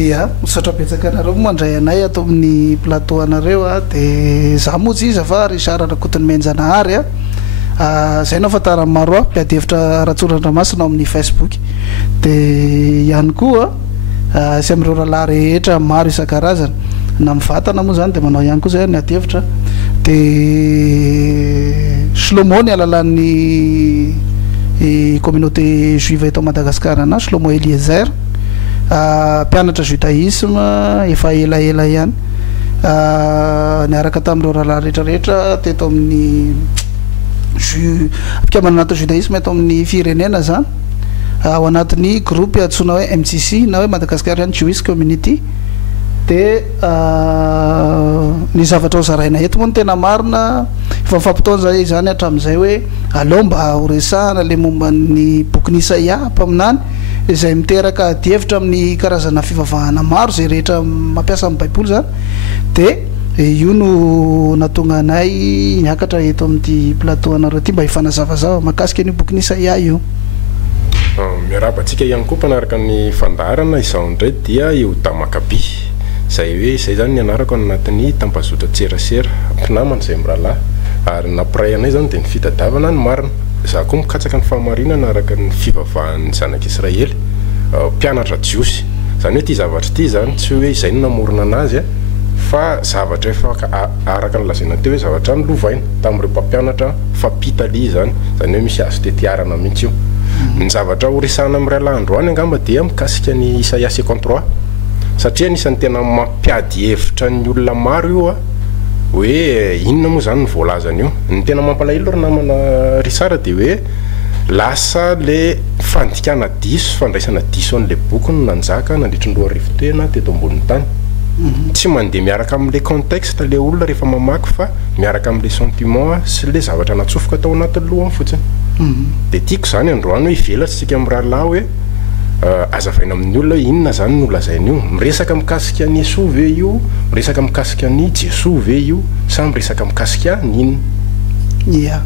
ia misaotra betsaka anareo mandray anay ato amin'ny plateau anareo dia za moa tsy iza fa Richard Rakotony Menjanahary zay nao fatarany maro mpiady-hevitra Ratsorandramasina ao amin'ny Facebook dia ihany koa sy amin'ireo rahalahy rehetra maro isan-karazany na mivatana moa zany dia manao ihany koa zay ny ady-hevitra dia Shlomo ny alalan'ny communauté juive eto Madagasikara na Shlomo Eliezer mpianatra judaïsme efa elaela ihany niaraka tamin'ireo rahalahy rehetrarehetra teto amin'ny mpikamana anaty judaïsme eto amin'ny firenena zany ao anatin'ny groupe antsoina hoe MCC na hoe Madagascarian Jewish Community dia ny zavatra ho zaraina eto moa no tena marina efa fampitaona zay zany hatramin'izay hoe aleo mba horesahana le momba ny boky n'Isaia mpaminany izay miteraka ady-hevitra amin'ny karazana fivavahana maro zay rehetra mampiasa amin'ny baiboly zany dia io no natonga anay niakatra eto amin'ity plateau anareo ty mba hifanazavazava mahakasika an'io boky n'Isaia io. Miarabantsika ihany koa mpanaraka ny fandaharana izao indray dia Yehuda Makaby zay hoe zay zany ny anarako anatin'ny tampazotra tserasera mpinamana zay mirahalahy ary nampiray anay zany dia ny fitadiavana ny marina za koa mikatsaka ny fahamarinana araka ny fivavahan'ny zanak'Israely mpianatra jiosy zany hoe ty zavatra ty zany tsy hoe izay no namorona anazy fa zavatra efa araka ny lazaina teo hoe zavatra ny lovaina tamin'ireo mpampianatra fampitaly zany hoe misy azo tetiarana mihitsy io ny zavatra horesahana amin'ny ray lahandroany angamba dia mikasika ny Isaia 53 satria nisan'ny tena mampiady hevitra ny olona maro io hoe inona moa zany ny voalazany io ny tena mampalahelo ry namana Risara dia hoe lasa le fandikana diso fandraisana diso an'le boky no nanjaka nandritry ny 2 arivo tena teto ambonin'ny tany tsy mandeha miaraka amin'le contexte le olona rehefa mamaky fa miaraka amin'le sentiment sy le zavatra natsofoka tao anatin'ny lohany fotsiny dia tiako zany androany hoe ivelatsika amin'ny rahalahy hoe azavaina amin'ny olona hoe inona zany no lazaina io miresaka mikasika ny Yesoa ve io miresaka mikasika ny Jesoa ve io sa miresaka mikasika ny inona ia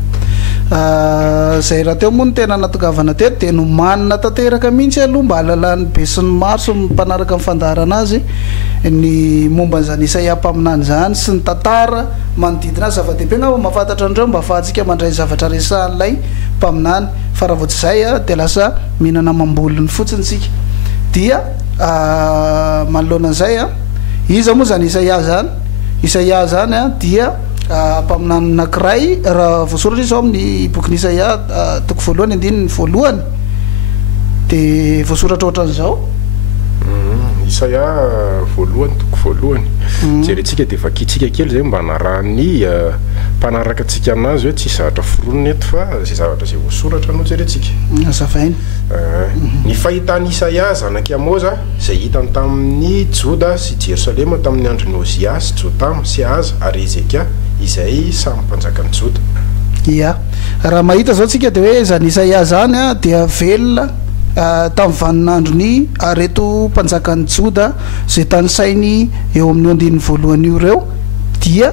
zay raha teo moa no tena natongavana teto dia no manina tanteraka mihitsy aloha mba alalan'ny be sy ny maro sy mpanaraka amin'ny fandaharana azy ny momba n'izany Isaia mpaminany zany sy ny tantara manodidina azy zava-dehibe ngamba mahafantatra andreo mba ahafahantsika mandray zavatra resahan'ilay mpaminany fa raha voatsy zay dia lasa mihinana mambolony fotsiny tsika dia manoloana an'izay iza moa zany Isaia zany dia mpaminany anankiray raha voasoratra izy ao amin'ny boky n'Isaia toko voalohany andininy voalohany dia voasoratra ohatran'izao Isaia voalohany toko voalohany jerentsika dia vakitsika kely zay mba narahany mpanaraka antsika anazy hoe tsy zavatra foronina eto fa zay zavatra zay voasoratra no jerentsika azavaina ny fahitany Isaia zanaky Amoza zay hitany tamin'ny Joda sy Jerosalema tamin'ny andron'ny Ozia sy Jotam sy Aza ary Ezekia izay samy mpanjakany Joda ia raha mahita zao tsika dia hoe zany Isaia zany dia velona tamin'ny vaninandrony reto mpanjakany Joda zay tany sainy eo amin'ny andininy voalohany io reo dia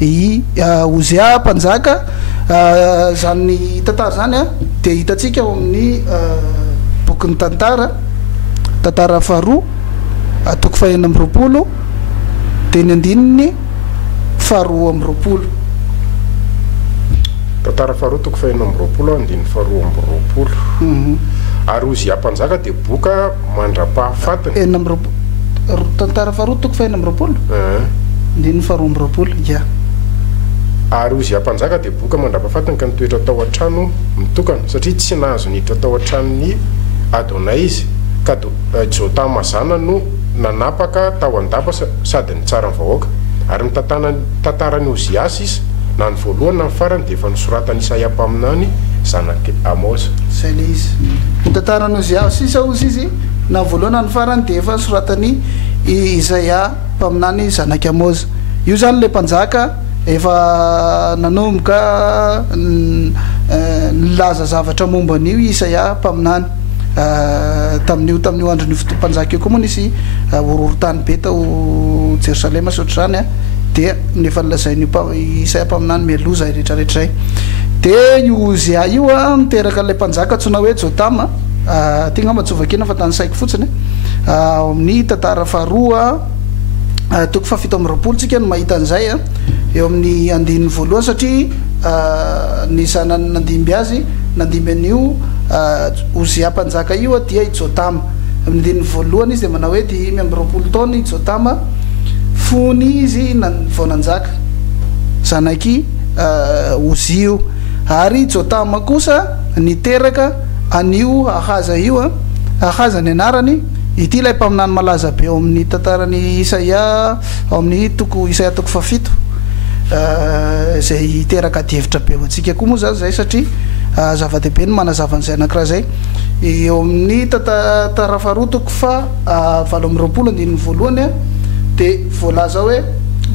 i Ozia mpanjaka zany tantara zany dia hitatsika eo amin'ny bokin'ny tantara faharoa toko 420 dia ny andininy faharoa amby roapolo tantara faharoa toko 420 andininy faharoa amby roapolo ary Ozia mpanjaka dia boka mandra-pahafatana tantara faharoa toko 420 andininy faharoa amby roapolo ia ary Ozia mpanjaka dia boka mandra-pahafatana ka nitoetra tao an-trano mitokana satria tsy nahazo niditra tao an-tranony Adonai izy ka Jotam mazana no nanapaka tao an-dapa sady ny tsara ny vahoaka ary tantarany Ozias izy na ny voalohany na ny farany dia efa nosoratany Isaia mpaminany zanaky Amoza zay le izy ny tantarany Ozias izy izy na voalohany na ny farany dia efa nosoratany Isaia mpaminany zanaky Amoza io zany le mpanjaka efa nanomboka nilaza zavatra momba an'io Isaia mpaminany tamin'io andron'io fotoam-panjaka io koa moa nisy horohorontany be tao Jerosalema sy ohatr'izany dia nefa nilazainy Isaia mpaminany mialoza rehetrarehetra zay dia io Ozia io niteraka an'ilay mpanjaka antsoina hoe Jotama tia majovakina fa tany saiko fotsiny amin'ny tantara faharoa toko fafito amby roapolo tsika no mahita an'izay a eo amin'ny andininy voalohany satria ny sanany nandimby azy nandimby an'io Uzia-mpanjaka io dia Jotama amin'ny andininy voalohany izy dia manao hoe 5 taona i Jotama fony izy vao nanjaka zanaky Uzio ary Jotama kosa niteraka an'io Ahaza io Ahaza ny anarany ity ilay mpaminany malaza be ao amin'ny tantarany Isaia ao amin'ny toko Isaia toko fafito zay teraka dievitra be ho antsika koa moa zany zay satria zava-dehibe ny manazava an'izay anakiraha zay eo amin'ny tantara faharoa toko fa 7 andininy voalohany dia voalaza hoe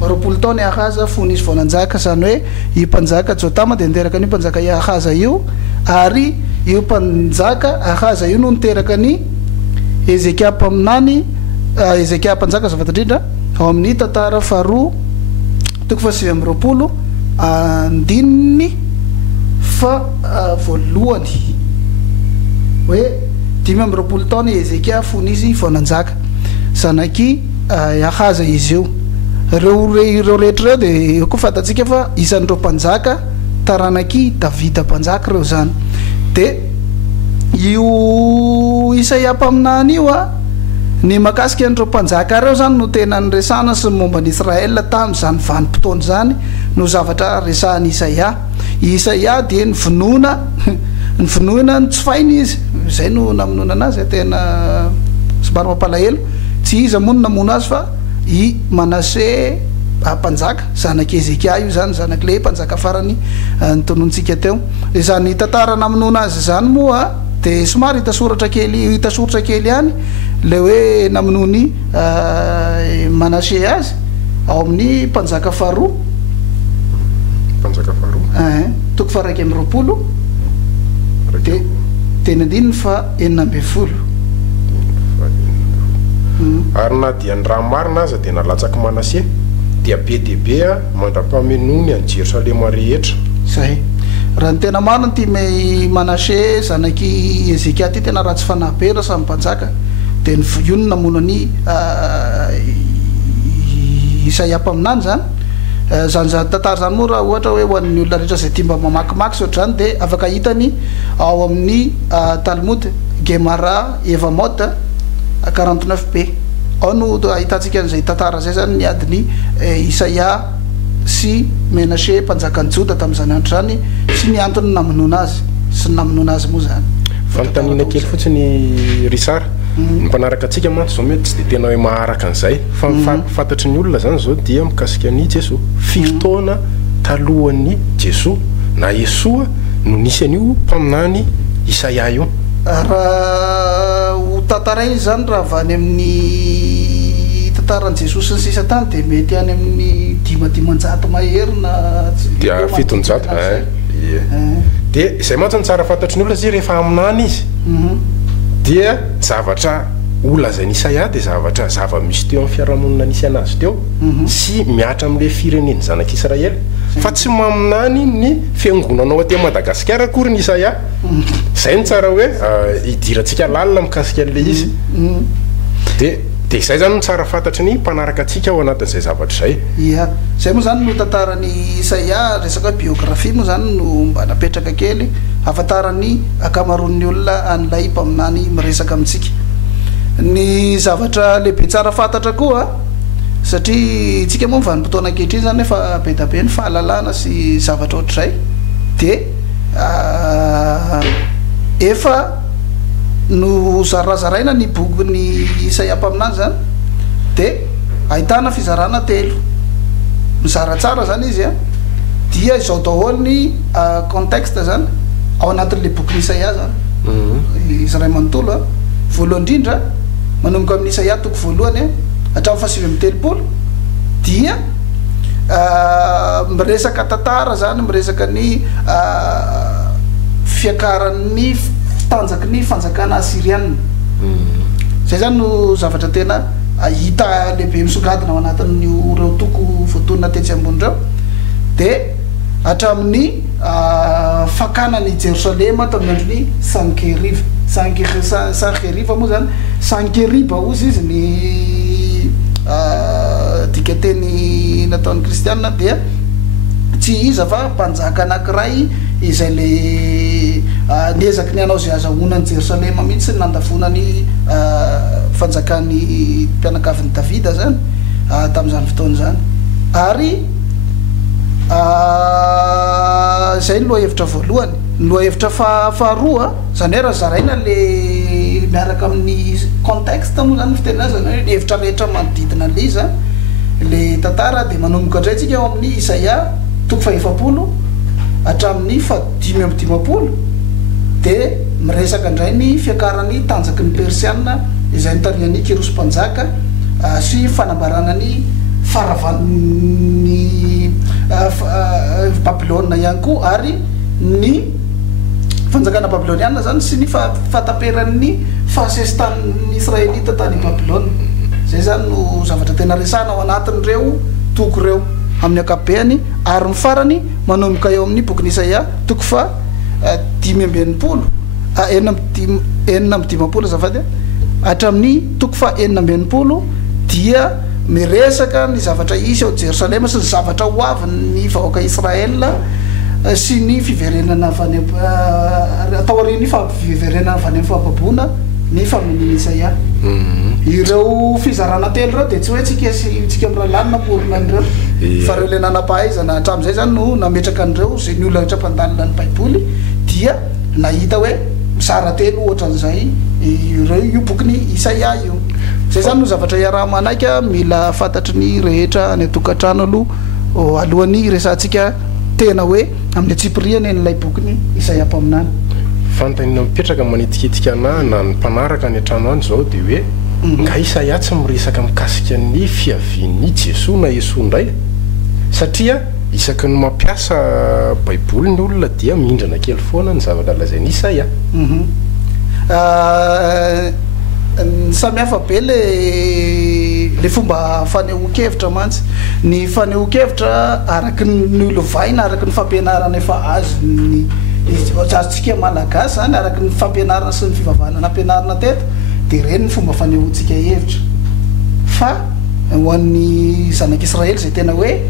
20 taona Ahaza fony izy vao nanjaka zany hoe io mpanjaka Jotama dia niteraka ny mpanjaka i Ahaza io ary io mpanjaka Ahaza io no niteraka ny Ezekia mpaminany Ezekia mpanjaka zavatandrindra ao amin'ny tantara faharoa toko fa 20 andininy fa voalohany hoe 20 taona Ezekia fony izy vao nanjaka zanaky Ahaza izy io ireo rehetra reo dia koa fantatsika fa isan'ireo mpanjaka taranaky Davida mpanjaka reo zany dia io Isaia mpaminany io ny makasika an'ireo mpanjaka reo zany no tena nyresana sy momba ny Israela tamin'izany vanim-potoana zany no zavatra resahany Isaia dia ny vonoina ny tsy fainy izy zay no namonoana anazy tena somary mampalahelo tsy izy moa no namono azy fa i Manase mpanjaka zanaky Ezekia io zany zanak'le mpanjaka farany nytonontsika teo izany tantara namonoana azy zany moa dia somary hita soratra kely ihany le hoe namonony Manase azy ao amin'ny mpanjaka faharoa toko fa 120 dia teny andininy fa 9 ary na dia ny raha marina aza dia nalatsaky Manase dia be dehibe mandra-pahamelony any Jerosalema rehetra zay raha ny tena marina ty Manase zanaky Ezekia ty tena ratsy fanahy be raha samy mpanjaka dia io no namono any Isaia mpaminany zany tantara zany moa raha ohatra hoe ho an'ny olona rehetra zay tia mba mamakimaky sy ohatr'izany dia afaka hitany ao amin'ny Talmud Gemara Evamot 49b ao no ahitantsika an'izay tantara zay zany niadiny Isaia sy Manase mpanjakany Joda tamin'izany andro zany sy ny antony namonoana azy sy namonoana azy moa zany fanontaniana kely fotsiny Risara ny mpanaraka atsika mantsy zao mety tsy dia tena hoe maharaka an'izay fa fantatry ny olona zany zao dia mikasika ny Jesoa 5 taona talohan'ny Jesoa na Esoa no nisy an'io mpaminany Isaia io raha ho tantarainy zany raha avany amin'ny tantaran'i Jesosy ny sisa tany dia mety any amin'ny 500 mahery na dia 700 dia izay mantsy ny tsara fantatry ny olona zay rehefa aminany izy dia zavatra olazay ny Isaia dia zavatra zava-misy teo amin'ny fiarahamonina nisy anazy teo sy miatra amin'ilay fireneny zanak'Israely fa tsy maminany ny fiangonanao aty Madagasikara akory ny Isaia zay ny tsara hoe hidirantsika lalina mikasika an'le izy dia izay zany no tsara fantatry ny mpanaraka atsika ao anatin'izay zavatra zay zay moa zany no tantarany Isaia resaka biografia moa zany no mba napetraka kely afantarany akamaroan'ny olona an'ilay mpaminany miresaka amintsika ny zavatra lehibe tsara fantatra koa satria tsika moa vanim-potoana ankehitriny zany efa be da be ny fahalalana sy zavatra ohatr'izay dia efa no zarazaraina ny bokyny Isaia mpaminany zany dia ahitana fizarana 3 mizara tsara zany izy dia izao daholo ny contexte zany ao anatin'le bokyny Isaia zany izy ray manontolo voalohany indrindra manomboka amin'ny Isaia toko voalohany hatramin'ny 7:30 dia miresaka tantara zany miresaka ny fiakaran'ny tanjaky ny fanjakana Asiriana zay zany no zavatra tena hita lehibe misongadina ao anatin'ny reo toko voatonona tetsy ambony reo dia hatramin'ny fakanany Jerosalema tamin'ny androny Sankeriva moa zany Sankeriba ozy izy ny dikateny nataon'ny kristianina dia tsy iza fa mpanjaka anankiray izay le niezaky ny anao zay azahoanany Jerosalema mihitsy nandavonany fanjakan'ny mpianakavin'ny Davida zany tamin'izany fotoana zany ary zay ny lohahevitra voalohany ny lohahevitra faharoa zany hoe raha zaraina le miaraka amin'ny contexte moa zany fitena zany hoe hevitra rehetra manodidina le izy le tantara dia manomboka indray tsika eo amin'ny Isaia 7 hatramin'ny 5:10 dia miresaka indray ny fiakarany tanjaky ny Persiana izay nitarihan'ny Kirosy mpanjaka sy fanambarana ny faravan'ny Babilôna ihany koa ary ny fanjakana babilôniana zany sy ny fataperan'ny fahasesitan'ny Israelita tany Babilôna zay zany no zavatra tena resana ao anatin'ireo toko ireo amin'ny akabeany ary ny farany manomboka eo amin'ny bokin'ny Isaia 5:10 zafady hatramin'ny 5:90 dia miresaka ny zavatra isy ao Jerosalema sy ny zavatra ho avin'ny vahoaka Israela sy ny fiverenana atao ary ny fiverenana avy any amin'ny fahababoana ny famin'ny Isaia ireo fizarana telo ireo dia tsy hoe tsika mirahalany namorona an'ireo fa reo le nanam-pahaizana hatramin'izay zany no nametraka an'ireo zay ny olona rehetra mpandalina ny baiboly dia nahita hoe mizara telo ohatran'izay ireo io bokin'ny Isaia io zay zany no zavatra iaraha-manaiky mila fantatry ny rehetra any atokantrano alohan'ny resantsika tena hoe amin'ny atsipiriany n'ilay bokin'ny Isaia mpaminany fantanina mipetraka manitikitika na ny mpanaraka ny an-trano any zao dia hoe nga Isaia tsy miresaka mikasika ny fiavian'ny Jesoa na Esoa indray satria isaky ny mampiasa baiboly ny olona dia mihindrana kely foana ny zavatra lazainy Isaia samihafa be le fomba fanehoan-kevitra mantsy ny fanehoan-kevitra araky ny olovaina araky ny fampianarana efa azony azotsika malagasy zany araky ny fampianarana sy ny fivavahana nampianarana teto dia reny ny fomba fanehoantsika hevitra fa ho an'ny zanak'Israely zay tena hoe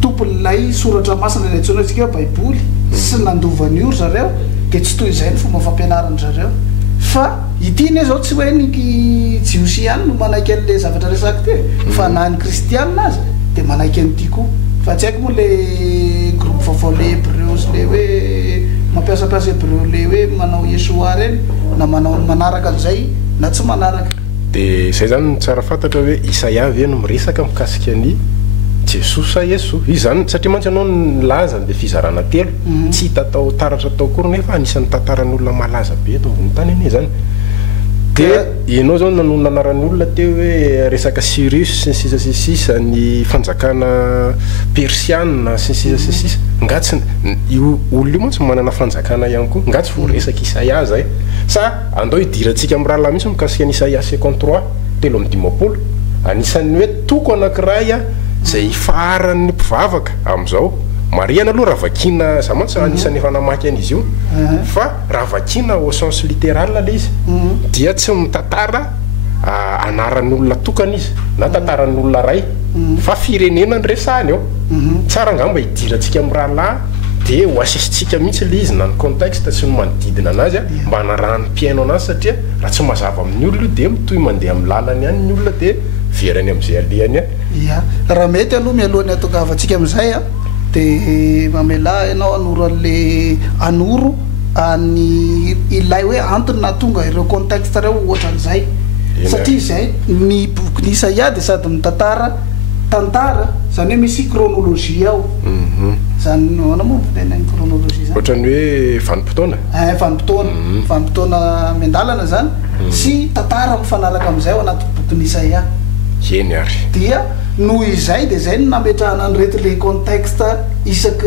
tompon'ilay soratra masina ilay antsoina antsika hoe baiboly sy nandovany io zareo dia tsy toy izay ny fomba fampianarany zareo fa itiny zao tsy hoe ny jiosiany no manaiky an'le zavatra resaka ty fa na ny kristianina azy dia manaiky an'ity koa fa tsy haiko moa le groupe vaovao le hébreu sy le hoe mampiasapiasa hébreu le hoe manao Yesoa reny na manao manaraka an'izay na tsy manaraka dia zay zany tsara fantatra hoe Isaia ve no miresaka mikasika ny Jesoa sa Esoa izy zany satria mantsy ianao nilaza dia fizarana telo tsy hita tao taratra tao kory nefa anisan'ny tantaran'ny olona malaza be eto ambony tany ane zany dia ianao zao nanaran'ny olona teo hoe resaka Cyrus sy ny sisa ny fanjakana Persiana sy ny sisa ngatsy io olona io mantsy manana fanjakana ihany koa ngatsy voaresaka Isaia zay sa andao hidirantsika amin'ny rahalahy mihitsy mikasika ny Isaia 53:10 anisan'ny hoe toko anankiray zay faharan'ny mpivavaka amin'izao mariana aloha raha vakina za mantsy anisan'ny efa namaky an'izy io fa raha vakina au sens littéral le izy dia tsy mitantara anaran'ny olona tokana izy na tantaran'ny olona ray fa firenena ny resahany eo tsara ngamba hidirantsika amin'ny rahalahy dia ho asisitsika mihitsy le izy na ny contexte sy ny manodidina anazy mba hanarahany mpiaino anazy satria raha tsy mazava amin'ny olona io dia mitoy mandeha amin'ny lalany ihany ny olona dia verany amin'izay alehany ia raha mety aloha mialohan'ny atongavantsika amin'izay dia mamela ianao anoro an'le anoro any ilay hoe antony na tonga ireo contexte reo ohatran'izay satria zay ny bokin'ny Isaia dia sady mitantara zany hoe misy chronologie ao zany ana moa tena ny chronologie zany ohatrany hoe vanim-potoana miandalana zany sy tantara mifanaraka amin'izay ao anaty bokin'ny Isaia eny ary dia noho izay dia zay no nametrahana an'reto le contexte isaky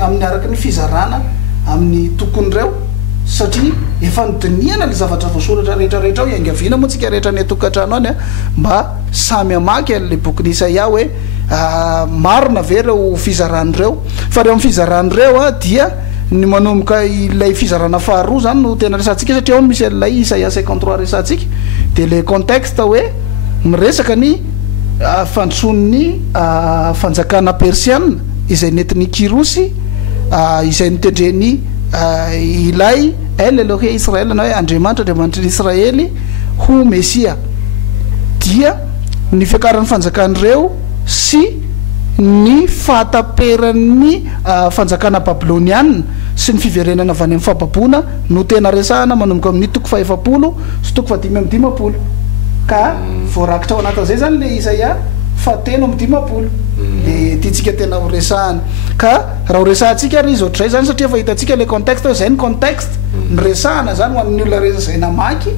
amin'ny araky ny fizarana amin'ny tokony reo satria efa nodiniana le zavatra voasoratra rehetrarehetra ao iangaviana moa tsika rehetra ny atokantrano any mba samy amaky le bokin'ny Isaia hoe marina ve reo fizarandreo fa reo amy fizarandreo a dia ny manomboka ilay fizarana faharoa zany no tena resantsika satria ao no misy lay Isaia 53 resantsika de le contexte hoe miresaka ny fantson'ny fanjakana persiana izay netiny kirosy izay nitendreny ilay Elohe Israel na hoe andriamanitry Israely ho mesia dia ny fiakaran'ny fanjakan'ireo sy ny fahataperan'ny fanjakana babiloniana sy ny fiverenana avy any amin'ny fababona no tena resahana manomboka amin'ny toko 700 sy toko 550 ka voarakitra ao anatin'izay zany le Isaia 750 le tiatsika tena ho resahana ka raha ho resahantsika ary izy ohatray zany satria fa hitantsika le contexte zay ny contexte ny resahana zany ho amin'ny olona resa zay namaky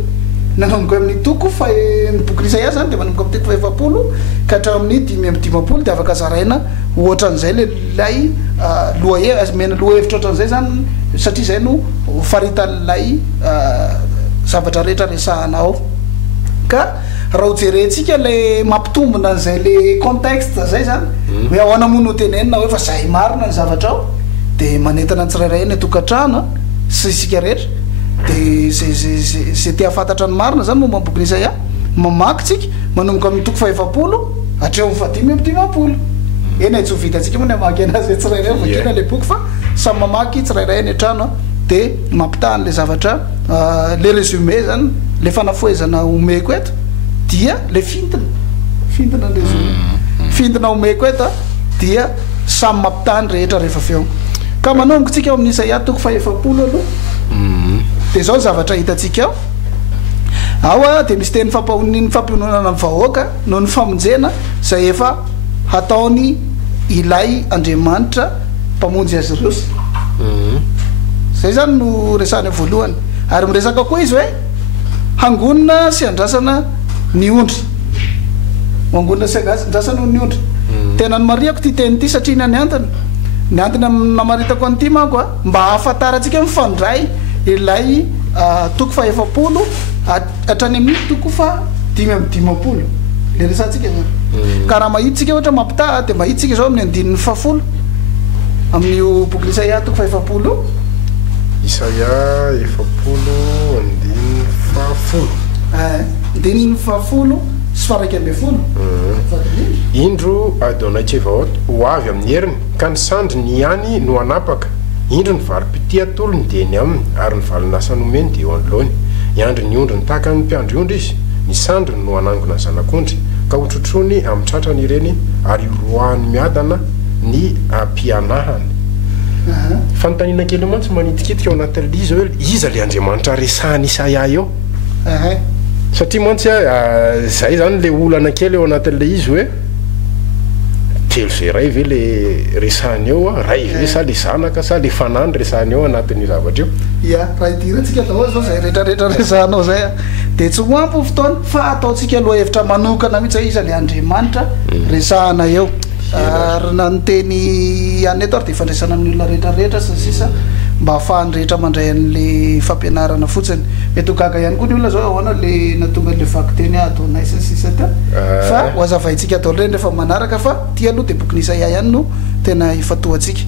nanomboka amin'ny toko ny boky Isaia zany de manomboka amin'ny toko 700 ka hatrao amin'ny 550 de afaka zaraina ohatran'izay lelay mena lohahevitra ohatran'izay zany satria zay no faritan'lay zavatra rehetra resahana ao ka raha ho jerentsika le mampitombona an'izay le contexte zay zany hoe ahoana moa no tenenina hoe fa zay marina ny zavatra ao de manentana ny tsirairay ny tokantrano sy isika rehetra de zay tia fantatra ny marina zany momba boky Isaia mamaky tsika manomboka amin'ny toko 700 hatreo amin'ny 550 eny tsy ho vitantsika moa ny amaky anazy tsirairay vakina le boky fa samy mamaky tsirairay ny an-trano de mampitahany le zavatra le résumé zany le fanafoezana omeko eto dia le fintina le fintina omeko eto dia samy mampitahany rehetra rehefa feo ka manomboka tsika ao amin'ny Isaia toko 700 aloha de zao zavatra hitatsika ao de misy teny fampiononana amin'ny vahoaka no ny famonjena zay efa hataony ilay Andriamanitra mpamonjy azy ireo zay zany no resahany voalohany ary miresaka koa izy hoe hangonina sy andrasana ny ondry mangonina sy andrasana ny ondry tena ny mariako ty teny ty satria ny antony namaritako an'ity manko mba hahafantarantsika mifandray ilay toko 700 hatrany amin'ny toko 550 le resantsika zany ka raha mahitsika ohatra mampitaha de mahitsika zao amin'ny 700 amin'io boky Isaia toko 700 Isaia 700 sy faraky ambe folo indro Adonaichevaot ho avy amin'ny heriny ka ny sandriny ihany no anapaka indro ny valym-pity atolony de ny aminy ary ny valonasany omeny de eo anoloany iandry ny ondry ny tahaka ny mpiandry ondry izy ny sandriny no anangona ny zanak'ondry ka hotrotrony amin'ny tratrany ireny ary roahany miadana ny ampianahany fanontaniana kely mantsy manitikitika ao anatin'le izy hoe iza le Andriamanitra resahany Isaia eo satria mantsy zay zany le olana kely eo anatin'le izy hoe telo zay ray ve le resahany eo ray ve sa le zanaka sa le fanany resahany eo anatin'ny zavatra eo ia raha idirantsika daholo zao zay rehetrarehetra resahanao zay de tsy hoampy fotoana fa ataontsika aloha hevitra manokana mihitsy iza le Andriamanitra resahana eo ary na ny teny aneto ary de fandraisana amin'ny olona rehetrarehetra sy sisa mba ahafahany rehetra mandray an'le fampianarana fotsiny mety ho gaga ihany koa ny olona zao ahoana le natonga le vaky teny Adonai sy sisa ta fa ho azavaintsika atao reny rehefa manaraka fa ty aloha de boky Isaia ihany no tena ifatohantsika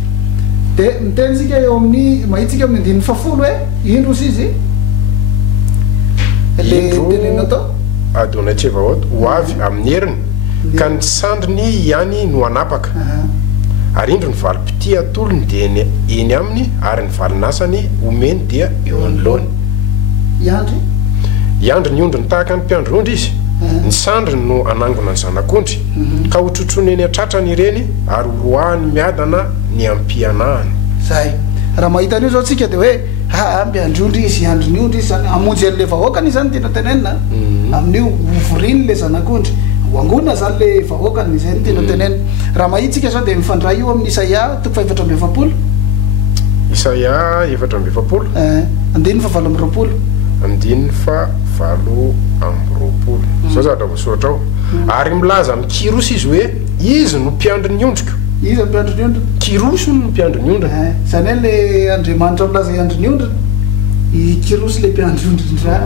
de mitenysika eo amin'ny mahitsika amin'ny 150 hoe indro sy izy le tenena atao Adonaichevaot ho avy amin'ny heriny ka ny sandriny ihany no anapaka ary indro ny valym-pity atolony de eny aminy ary ny valonasany omeny dia eo anoloany iandry ny ondry ny tahaka ny mpiandry ondry izy ny sandriny no anangona ny zanak'ondry ka hotrotrony eny atratrany ireny ary roahany miadana ny ampianahany zay raha mahita an'io zao tsika de hoe mpiandry ondry izy iandry ny ondry izy zany amonjy an'le vahoakany zany tena tenenina amin'io ovoriny le zanak'ondry angonina zany le vahoakany zay tena tenenina raha mahitsika zao de mifandray io amin'ny Isaia toko 770 Isaia 770 andiny fa 720 andiny fa 720 zao zavatra voasoratra ao ary milaza amin'ny kirosy izy hoe izy no mpiandry ny ondriko izy mpiandry ny ondry kirosy no mpiandry ny ondry zany hoe le Andriamanitra milaza iandry ny ondry i kirosy le mpiandry ondry ndra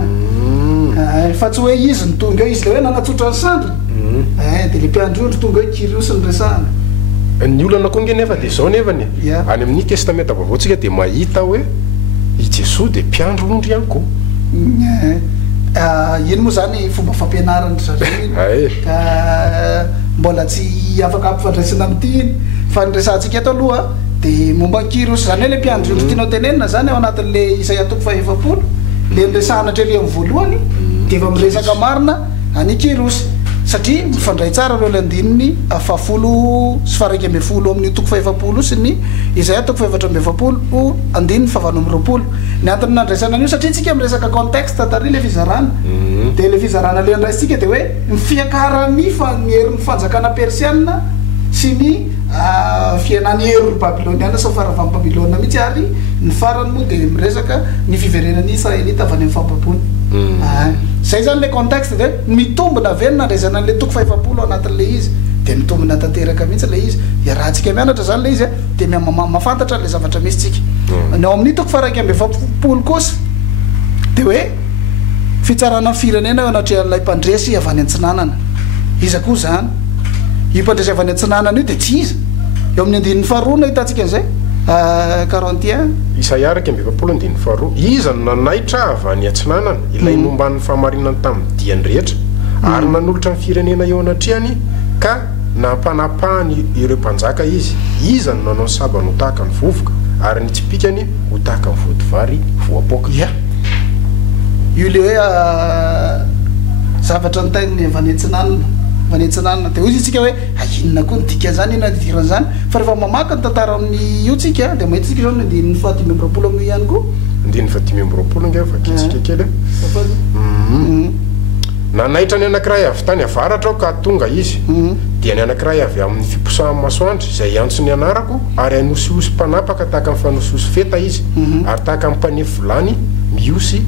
fa tsy hoe izy ny tonga eo izy le hoe nanatsotra ny sandry dia le mpiandro ondry tonga hoe Kyrios ny resahana ny olana koa nge nefa dia zao nefany any amin'ny testamenta vaovaotsika dia mahita hoe i Jesosy dia mpiandro ondry ihany koa iny moa zany fomba fampianarany zareo ka mbola tsy afaka ampifandraisana amin'ity iny fa nyresantsika eto aloha dia momba ny Kyrios zany hoe le mpiandro ondry tianao tenenina zany ao anatin'le Isaia 7 le niresahana hatrely amin'ny voalohany dia efa miresaka marina any Kyrios satria mifandray tsara reo le andininy 7 sy 20 amin'ny 7 sy ny Isaia 7 andininy 9 ny antony nandraisana an'io satria tsika miresaka contexte tary le fizarana dia le fizarana le andraisitsika dia hoe mifiakarany ny herin'ny fanjakana persiana sy ny fiainany herin'ny babiloniana sa faravany babilona mihitsy ary ny farany moa dia miresaka ny fiverenany israelita avy any amin'ny fampapony zay zany le contexte dia mitombona venona andraisana an'le 7 anatin'le izy dia mitombona tanteraka mihitsy le izy dia raha tsika mianatra zany le izy dia mafantatra le zavatra misy tsika ny ao amin'ny 7 kosa dia hoe fitsarana firenena eo anatrehan'ilay mpandresy avy any antsinanana iza koa zany io mpandresy avy any antsinanana io dia tsy iza eo amin'ny 2 hitantsika an'izay 41 Isaia 7 iza no nanaitra avy any antsinanana ilay momban'ny fahamarinany tamin'ny diany rehetra ary nanolotra ny firenena eo anatrehany ka nampanapahany ireo mpanjaka iza no nanao sabany ho tahaka ny vovoka ary ny tsipikany ho tahaka ny vodivary voapoaka io le hoe zavatra ny tainy avy any antsinanana dia hoy izy tsika hoe inona koa nydika zany ina didirana zany fa rehefa mamaka ny tantara amin'ny io tsika dia mahita tsika zao ny 15 amin'io ihany koa 15 nge vakitsika kely nanaitra ny anankiray avy tany avaratra ka tonga izy dia ny anankiray avy amin'ny fiposahan'ny masoandro izay antso ny anarako ary anosihosy mpanapaka tahaka amin'ny fanosihosy feta izy ary tahaka amin'ny mpanefi vilany miosy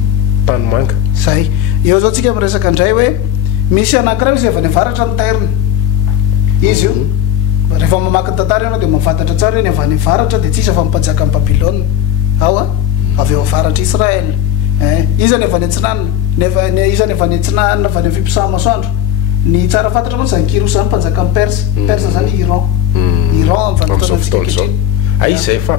tany manga zay eo zao tsika miresaka indray hoe misy anankiray izy avy any avaratra ny tairiny izy io rehefa mamaky ny tantara ianao dia mafantatra tsara hoe ny avy any avaratra dia tsisy afa mipajaka amin'ny babilona ao avy eo avaratra Israel iza ny avy any antsinanana iza ny avy any antsinanana avy any amin'ny fiposahan'ny masoandro ny tsara fantatra moa zany Kyrios zany mpanjaka amin'ny persa zany Iran amin'izao fotoana zao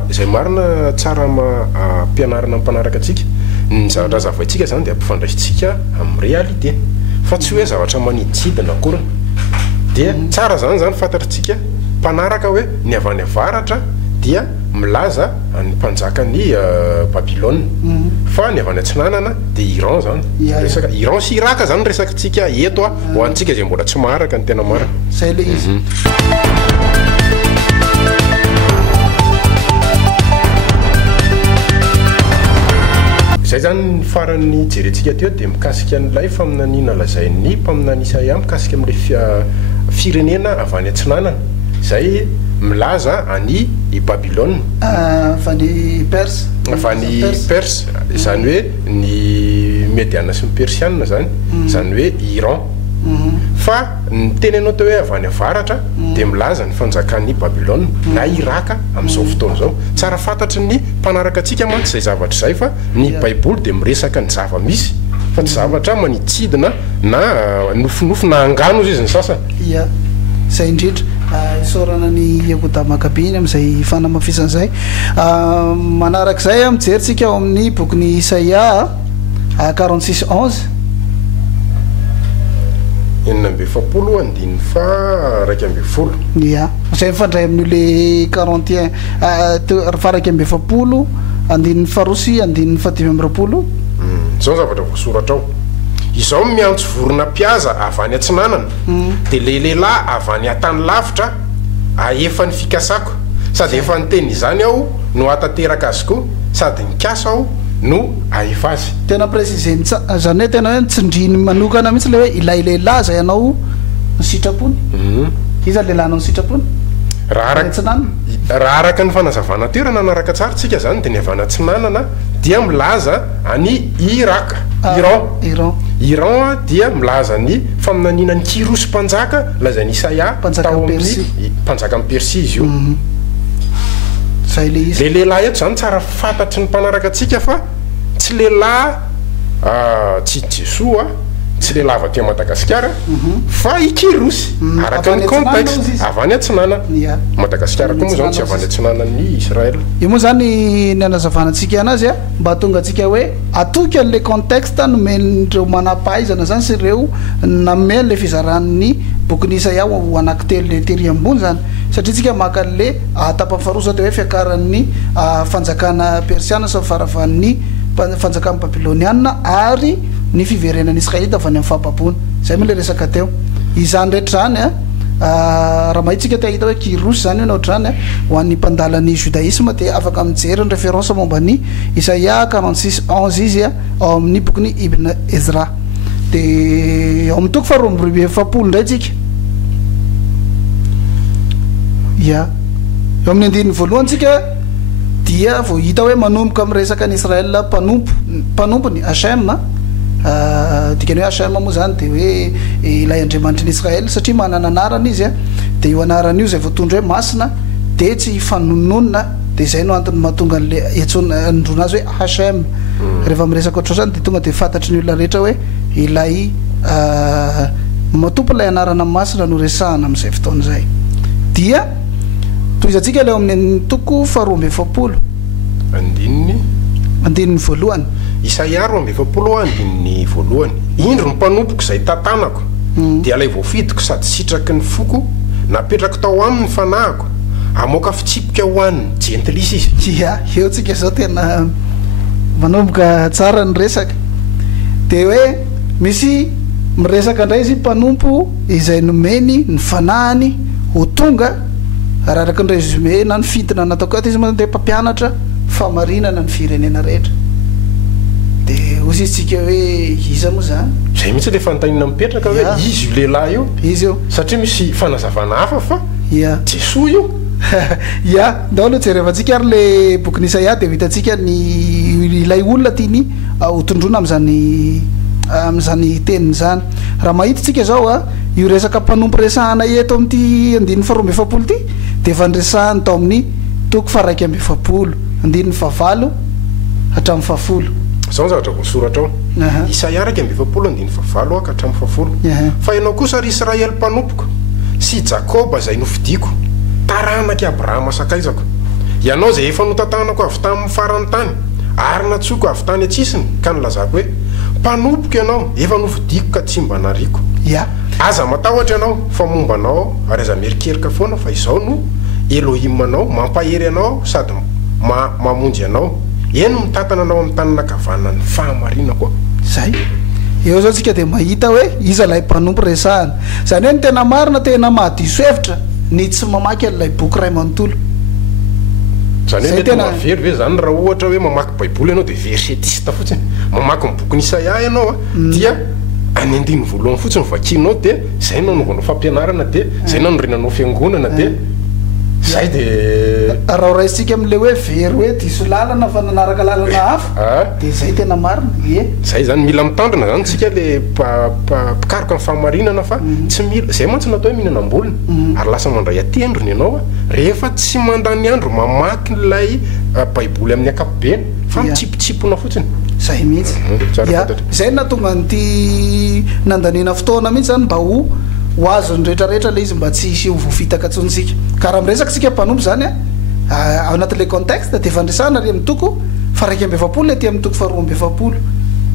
zay marina tsara mpianarana mpanaraka atsika ny zavatra zavaitsika zany dia ampifandraisitsika amin'ny réalité fa tsy hoe zavatra maniditsidina akory dia tsara zany fantatritsika mpanaraka hoe ny avy any avaratra dia milaza ny mpanjakany babilona fa ny avy any antsinanana dia Iran zany resaka Iran sy Iraka zany resakitsika eto ho antsika zay mbola tsy maharaka ny tena marina zay le izy zay zany ny farany jerentsika teo dia mikasika n'ilay faminaniana lazain'ny mpaminany Isaia mikasika amin'ilay firenena avy any antsinanana zay milaza any babilona fa ny perse zany hoe ny médiana sy ny persiana zany hoe Iran fa ny tenenao teo hoe avy any avaratra dia milaza ny fanjakan'ny babilona na Iraka amin'izao fotoana zao tsara fantatry ny mpanaraka atsika mantsy zay zavatra zay fa ny baiboly dia miresaka ny zava-misy fa tsy zavatra manitsidina na nofinofo na angano izy ny sasany zay indrindra isorana ny Yehuda Makabeny amin'izay fanamafisan'izay manarak'izay mijerytsika ao amin'ny bokyny Isaia 46:11 7 andiny fa 2 zay mifandray amin'io le 41 fa 2 andininy farosy andininy 15 zao zavatra voasoratra ao izao miantso vorona mpiaza avy any antsinanana dia le lehilahy avy any atany lavitra efa ny fikasako sady efa ny teny izany aho no atateraka azy koa sady nikasa aho no aefa azy tena précisé zany hoe tena hoe nitsindriny manokana mihitsy le hoe ilay lehilahy zay ianao ny sitrapony iza lehilahinao ny sitrapony raha araka ny fanazavana toerana nanaraka tsara tsika zany dia ny avy any antsinanana dia milaza any Iraka Iran dia milaza ny faminaniana ny Kyrios mpanjaka lazany Isaia tao amin'ny mpanjaka amin'ny Persia izy io zay le izy le lehilahy eto zany tsara fantatry ny mpanaraka atsika fa tsy lehilahy tsy Jesoa tsy le lava teo Madagasikara fa ikirosy araka ny contexte avy any Atsinana Madagasikara koa moa zany tsy avy any Atsinanan'ny Israel io moa zany ny anazavanantsika anazy a mba tonga antsika hoe atoky an'le contexte nomen'ireo manam-pahaizana zany sy ireo nanome an'le fizaran'ny bokin'ny Isaia ho anankitelo le tery ambony zany satria tsika maka an'le tapam-faharoa de hoe fiakaran'ny fanjakana persiana sy faravan'ny fanjakana babiloniana ary ny fiverenan'ny Israelita avy any amin'ny fahapapoana zay moa le resaka teo izany rehetra zany raha mahitsika te hita hoe kirosy zany io na ohatrany ho an'ny mpandalan'ny judaïsme de afaka mijery ny référence momba ny Isaia 46:11 izy ao amin'ny bokin'ny Ibn Ezra de ao amin'ny toko faharoa amby roa efapolo ndray tsika eo amin'ny andininy voalohany tsika dia vao hita hoe manomboka amin'ny resaka ny Israel mpanompony Hashem dikany hoe Hashem moa zany de hoe ilay andriamanitry ny Israel satria manana anarana izy de io anarana io zay voatondra hoe masina de tsy fanononona de zay no antony mahatonga an'le androna azy hoe Hashem rehefa miresaka oatra zany de tonga de fantatry ny olona rehetra hoe ilay matompo ilay anarana masina no resahana amin'izay fotoana zay dia toizantsika le ao amin'ny toko faharoa amby efapolo andininy voalohany Isaia 2:20 andininy voalohany indro ny mpanompoko izay tantanako dia ilay voafidiko sady sitraky ny foko napetraka tao aminy fanahiko amoaka fitsipika ho an'ny jentlisy izy eo tsika zao tena manomboka tsara ny resaka de hoe misy miresaka indray izy mpanompo izay nomeny ny fanahany ho tonga araraka ny résumé na ny fitina nataoko ato izy moa de mpampianatra famarinana ny firenena rehetra de ozy izitsika hoe iza moa zany zay mihitsy le fanontanina mipetraka hoe izy io lehilahy io izy io satria misy fanazavana hafa fa Jesoa io ndao aloha jerevantsika ary le bokin'ny Isaia de hitantsika ny ilay olona tiany hotondrona am'zany teniny zany raha mahitatsika zao io resaka mpanompo resahana eto amin'ity andininy faharoa amby efapolo ty de efa nyresahany tao amin'ny toko faraiky amby efapolo andininy favalo hatramin'ny fahafolo zao zavatra voasoratra ao Isaia 2:20 andininy favalo ka hatramin'ny fahafolo fa ianao kosa ry Israel mpanompoko sy Jakoba zay nofidiko taranaka Abrahama sakaizako ianao zay efa notantanako avy tamin'ny farany tany ary natsoko avy tany atsisiny ka nilazako hoe mpanompoka ianao efa nofidiko ka tsy mba nariko aza matahotra ianao fa momba anao ary aza merikerika foana fa izao no Elohim anao mampahery anao sady mamonjy anao eno mitantana anao amin'ny tananakavanana ny fahamarina koa zay eo zao tsika de mahita hoe iza lay mpanompo resahana zany hoe ny tena marina tena mahadiso hevitra ny tsy mamaky an'ilay boky ray manontolo zany hoe mety mavery ve zany raha ohatra hoe mamaky baiboly ianao de versetista fotsiny mamaky ny bokin'ny Isaia ianao dia any andiny voalohany fotsiny vakinao de zay nanovanao fampianarana de zay nanorenanao fiangonana de zay de raha raisitsika am'le hoe very hoe diso lalana fa nanaraka lalana hafa de zay tena marina zay zany mila mitandrina zany tsika le pikaroka ny fahamarinana fa tsy mila zay mantsy natao hoe mihinanam-bolona ary lasa mandray atendrony ianao rehefa tsy mandany andro mamaky nylay baiboly amin'ny ankapobeny fa mitsipotsipona fotsiny zay mihitsy zay natonga nyty nandanina fotoana mihitsy zany mba ho azo ny rehetrarehetra le izy mba tsy isy ho voafitaka atsontsika ka raha miresaka tsika mpanompo zany ao anatin'le contexte de fandresahana ry amin'ny toko faraiky amby efapolo le ty amin'ny toko faharoa amby efapolo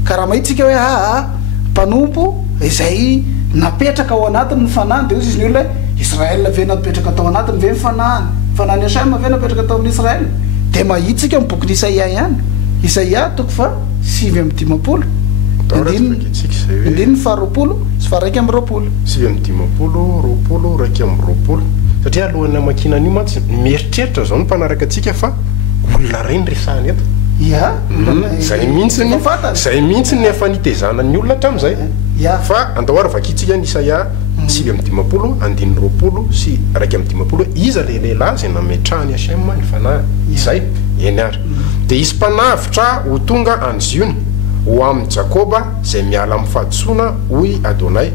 ka raha mahitsika hoe mpanompo izay napetraka ao anatiny ny fanahany de ozy izy ny olona Israel ve napetraka tao anatiny ve fanahany Hashem ve napetraka tao amin'ny Israel de mahitsika amin'ny bokin'ny Isaia ihany Isaia toko fa 7:10 andininy faharoapolo sy faraiky amby roapolo 7:10 raiky amby roapolo satria alohana makinan'io mantsy mieritreritra zao ny mpanaraka atsika fa olona reny resahany eto zay mihitsy ny efa nitezanany olona hatramin'izay fa andao ary vakitsika ny Isaia 7:10 andininy roapolo sy raiky amby 10 iza le lehilahy zay nametrahany Hashem ny fanahy izay eny ary de isy mpanavitra ho tonga any Ziony ho amin'ny Jakoba zay miala amin'ny fahadisoana hoy Adonay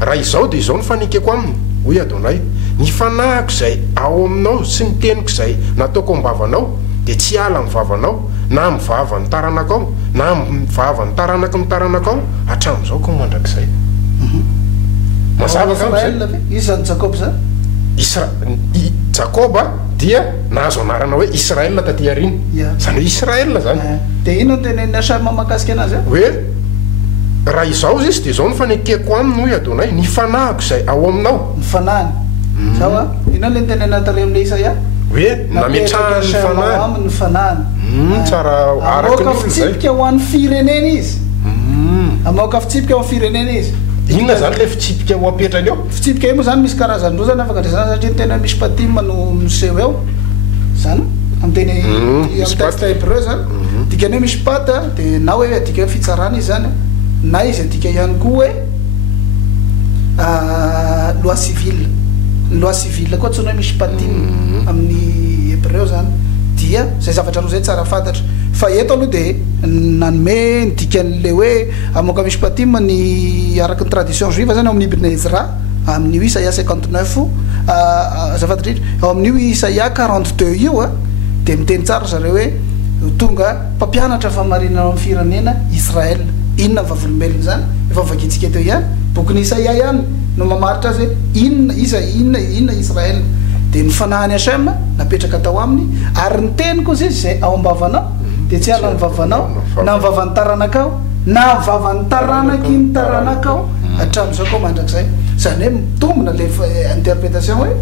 raha izao de izao ny fanekeko aminy hoy Adonay ny fanahiko zay ao aminao sy ny teniko zay nataoko ambavanao de tsy ala amin'ny vavanao na mivava ny taranakao na mivava ny taranaka mitaranakao hatramin'izao ko mandrakizay mazava izy zany Jakob zany Jakoba dia nahazo anarana hoe Israel taty ariny zany hoe Israel zany dia ino no tenenina samy mamakasika anazy hoe raha izao izy dia zao ny fanekeko aminy hoe Adonay ny fanahiko izay ao aminao ny fanahiny zao a ino le tenenina tare amin'le Isaia hoe nametrahany ny fanahiny ny fanahiny tsara araky amoaka fitsipika ho an'ny firenena izy amoaka fitsipika ho an'ny firenena izy inona zany le fitsipika ho apetrany eo fitsipika io moa zany misy karazany zany afaka andresana satria ny tena misy patima no miseho eo zany am'teny amin'ny texte hébreu zany dikany hoe misy pata dia na hoe adika hoe fitsarana izy zany na izy adika ihany koa hoe loi civile loi civile koa tsony hoe misy patime amin'ny hébreu zany dia zay zavatra anao zay tsara fantatra fa eto aloha dia nanome nidikan'le hoe amoaka misy patime ny araky ny tradition juive zany ao amin'ny Ibn Ezra amin'io Isaia 59 zafatadritra ao amin'io Isaia 42 io a dia miteny tsara zareo hoe tonga mpampianatra famarinana amin'ny firenena Israel inona vavolombelona zany efa vakitsika teo ihany bokony Isaia ihany no mamaritra azy hoe inona Israel dia ny fanahany Hashem napetraka tao aminy ary ny teny koa izy zay ao am-bavanao dia tsy ala ny vavanao na mivavany taranakao na mivavany taranaky ny taranakao hatramin'izao koa mandrakizay zany hoe mitombona le interprétation hoe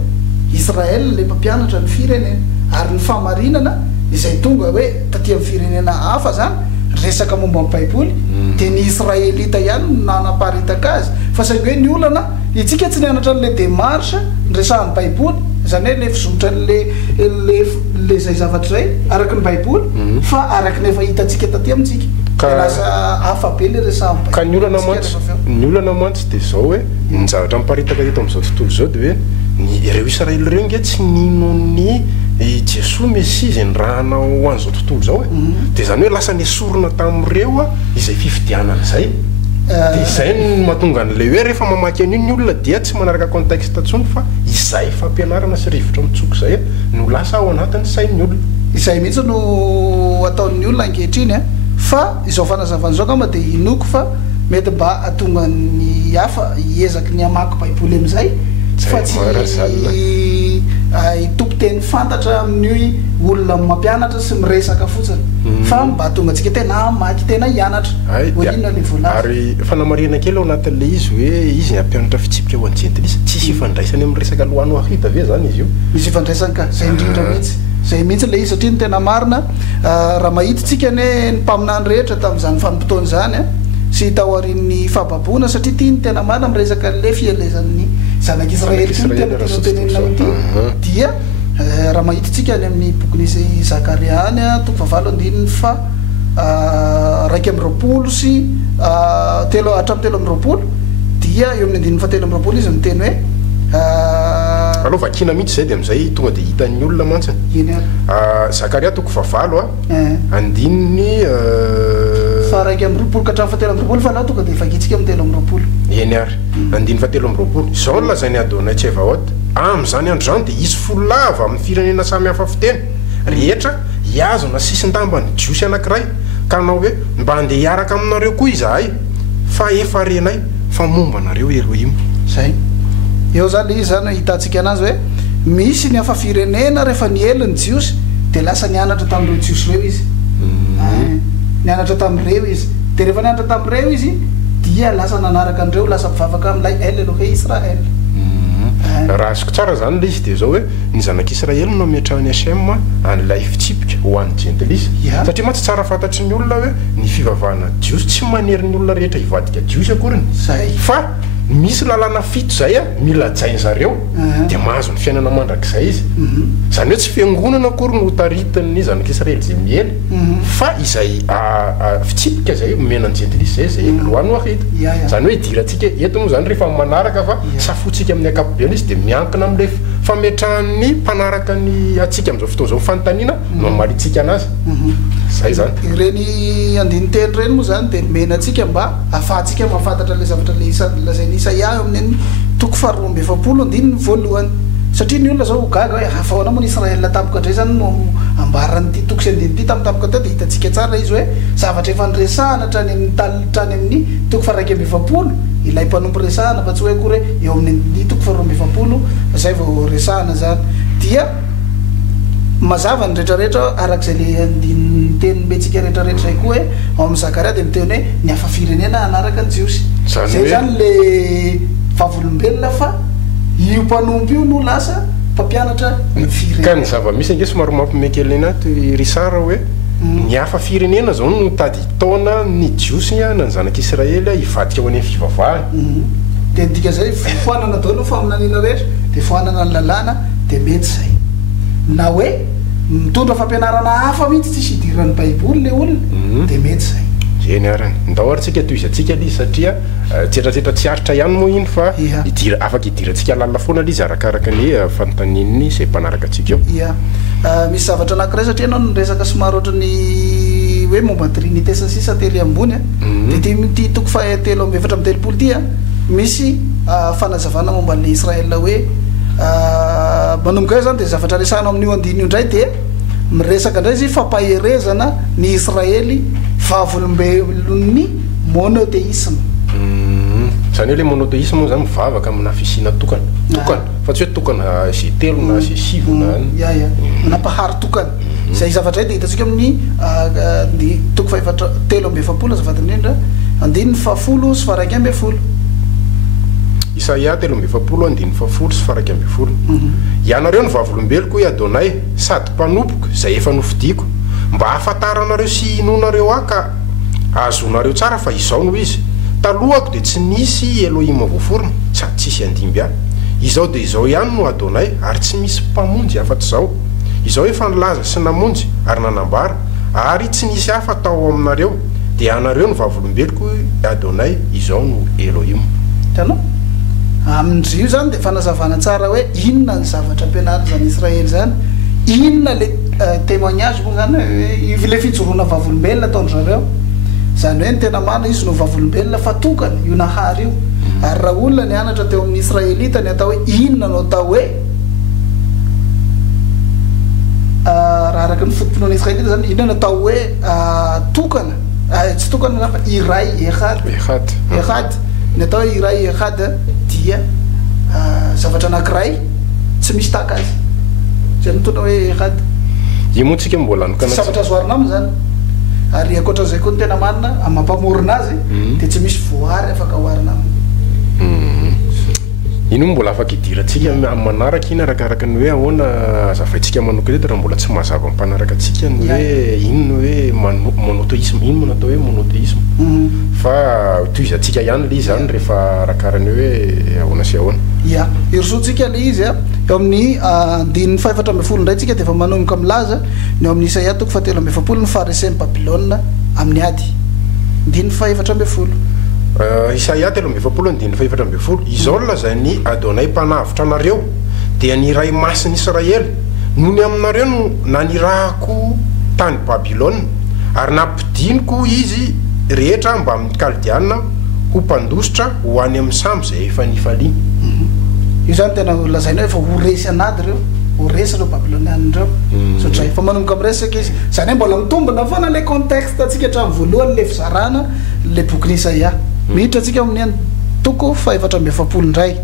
Israel le mpampianatra ny firenena ary ny famarinana izay tonga hoe taty amin'ny firenena hafa zany resaka momba amin'ny baiboly dia ny Israelita ihany nanaparitaka azy fa saingy hoe ny olana itsika tsy nianatra n'le démarche nyresahan'ny baiboly zany hoe le fizotra le zay zavatra zay araky ny baiboly fa araky nefa hitantsika taty amintsika lasa hafa be le resahan'ny ka ny olana mantsy dia zao hoe ny zavatra miparitaka teto amin'izao tontolo zao dia hoe ireo Israel ireo nge tsy ninony Jesoa Messia zay ny raha anao ho an'izao tontolo zao dia zany hoe lasa nesorona tamin'ireo izay fifidianana zay dia izay no mahatonga an'le hoe rehefa mamaky an'io ny olona dia tsy manaraka contexte tsony fa izay fampianarana sy rivotra mitsoko zay no lasa ao anatin'ny sain'ny olona izay mihitsy no ataon'ny olona ankehitriny fa izao fanazavan'izao kama dia inoko fa mety mba atonga ny hafa hiezaky ny amaky baiboly amin'izay fa tsy hitompo teny fantatra amin'ny olona mampianatra sy miresaka fotsiny fa mba tonga antsika tena maky tena hianatra ho inona le voalava ary fanamarina kely ao anatin'le izy hoe izy ampianatra fitsipika ho anjentilisa tsisy ifandraisany amin'ny resaka loano ahita ve zany izy io misy ifandraisany ka zay indrindra mihitsy zay mihitsy le izy satria ny tena marina raha mahita tsika ne ny mpaminany rehetra tamin'izany fanompotoany zany sy hita aorian'ny fahababona satria tia ny tena marina miresaka le fielezan'ny zanak'Israely sy ny tena tenenina ity dia raha mahitatsika any amin'ny bokin'isy Zakaria any toko favalo andininy fa raiky amby roapolo sy hatramin'ny telo amby roapolo dia eo amin'ny andininy fatelo amby roapolo izy miteny hoe aloha vakina mihitsy zay dia amin'izay tonga dia hitan'ny olona mantsiny Zakaria toko favalo andininy fa raiky amby roapolo ka hatramin'ny fatelo amby roapolo fa anao tonga dia vakitsika amin'ny telo amby roapolo eny ary andiny fatelo amby roapolo izao nolazany Adonay Tsevaoty amin'izany andro zany dia izy folo lava amin'ny firenena samy hafa fiteny rehetra hiazona sisin-damba ny jiosy anankiray ka anao hoe mba handeha hiaraka aminareo koa izahay fa efa renay fa momba anareo Elohim zay eo zany izy zany hitantsika anazy hoe misy ny hafa firenena rehefa niely ny jiosy dia lasa nianatra tamin'ireo jiosy reo izy nianatra tamin'ireo izy dia rehefa nianatra tamin'ireo izy dia lasa nanaraka an'ireo lasa mpivavaka amin'ilay Elohe Israel raha azoko tsara zany le izy dia zao hoe ny zanak'Israely no ametrahany Hashem an'ilay fitsipika ho an'ny jentilisa satria mantsy tsara fantatry ny olona hoe ny fivavahana jiosy tsy manery ny olona rehetra hivadika jiosy akoriny fa misy lalàna fito zay mila jainy zareo dia mahazo ny fiainana mandrakizay izy zany hoe tsy fiangonana akory no taritiny zanak'Israely zay miely fa izay fitsipika zay omena ny jentilisa zay loano ahita zany hoe hidirantsika eto moa zany rehefa manaraka fa safotsika amin'ny akapobeany izy dia miankina amin'le fametrahan'ny mpanaraka ny atsika amin'izao fotoana zao fanontaniana no amaritsika anazy zay zany ireny andiny teny reny moa zany dia mena atsika mba ahafahantsika mahafantatra le zavatra le lazainy Isaia eo amin'ny toko faharoa amby efapolo andininy voalohany satria ny olona zao gaga hoe afahoana moa ny Israel tampoka ndray zany no ambaran'ity toko sy andiny ity tamtampoka teo dia hitantsika tsara izy hoe zavatra efa nyresahana trany amin'ny trany amin'ny toko faraika amby 20 ilay mpanompo resahana fa tsy hoe akory eo amin'ny toko faharoa amby 20 zay vao resahana zany dia mazava ny rehetrarehetra arak'izay le andiny teny metsika rehetrarehetra zay koa hoe ao amin'ny Zakaria dia miteny hoe ny hafa firenena anaraka ny jiosy zay zany le vavolombelona fa io mpanompo io no lasa mpampianatra ny firenena ka ny zava-misy ange somary mampimekely anaty risara hoe ny hafa firenena zao no tady taona ny jiosy na ny zanak'Israely hivadika ho any amin'ny fivavahana dia dika zay foanana daholo faminaniana rehetra dia foanana ny lalàna dia mety zay na hoe mitondra fampianarana hafa mihitsy tsisy hidiran'ny baiboly le olona dia mety zay zay ny arany ndao arytsika toizatsika lizy satria tsetratsetra tsy aritra ihany moa iny fa afaka hidirantsika lalina foana lizy arakaraka ny fanotanininy izay mpanaraka antsika eo ia misy zavatra anankiray satria anao nyresaka somary ohatrany hoe momba trinité sy sisa tely ambony dia ty toko fahatelo amby 7 amby telopolo ty misy fanazavana momba an'le Israel hoe manomboka eo zany dia zavatra resahana amin'io andiny io indray dia miresaka indray izy fampaherezana ny Israely vavolombelon'ny monothéisme zany hoe le monothéisme zany mivavaka amina fisina tokana fa tsy hoe tokana zay telo na zay sivy na nampahary tokana zay zavatra dia hitantsika amin'ny toko faefatra telo amby 20 azafady indrindra andiny 10 sy faraika amby 10 Isaia 3:20 andiny 10 sy faraika amby 10 ianareo ny vavolombeloko Adonai sady mpanompoka zay efa nofidiako mba hafantaranareo sy inonareo aka azonareo tsara fa izao no izy talohako dia tsy nisy Elohim voaforona sady tsisy andimby ahy izao dia izao ihany no Adonai ary tsy misy mpamonjy afa-tsy izao izao efa nilaza sy namonjy ary nanambara ary tsy nisy hafa tao aminareo dia anareo ny vavolombeloko Adonai izao no Elohim tanao amin'io zany dia fanazavana tsara hoe inona ny zavatra ampianarina zany Israely zany inona le témoignage moa zany hoe le fijoroana vavolombelona ataondry zareo zany hoe ny tena marina izy no vavolombelona fa tokana io nahary io ary raha olona ny anatra teo amin'ny Israelita ny atao hoe inona no atao hoe raha araka ny fotompinoana Israelita zany inona no atao hoe tokana tsy tokana fa iray ehad ny atao hoe iray ehad dia zavatra anankiray tsy misy taka azy zay mitondra hoe ehad io moa tsika mbola anokana zavatra azoarina aminy zany ary ankoatran'izay koa ny tena marina mampamorona azy dia tsy misy voary afaka hoarina aminy ino mbola afaka hidirantsika manaraka iny arakaraka ny hoe ahoana azavaintsika manoka reto raha mbola tsy mazava mpanaraka antsika ny hoe ino hoe monothéisme ino no atao hoe monothéisme fa toizantsika ihany le izy zany rehefa arakarany hoe ahoana sy ahoana ia irosoantsika le izy eo amin'ny andininy 7 ndray tsika dia efa manomboka milaza ny eo amin'ny Isaia 7:20 ny farisen'ny Babilôna amin'ny ady andininy 7:20 Isaia 3:20 andiny 7:20 izao lazany Adonai mpanavitra anareo dia ny ray masiny Israely noho ny aminareo no nanirahako tany Babilôna ary nampidiniko izy rehetra mba amin'ny Kaldiana ho mpandositra ho any amin'ny sambo zay efa nifaliana io zany tena lazaina efa ho resy anady reo ho resy reo Babilôniana reo satria fa manomboka miresaka izy zany hoe mbola mitombona foana le contexte atsika hatramin'ny voalohany le fizarana le boky Isaia miditra atsika amin'ny toko 7:20 ndray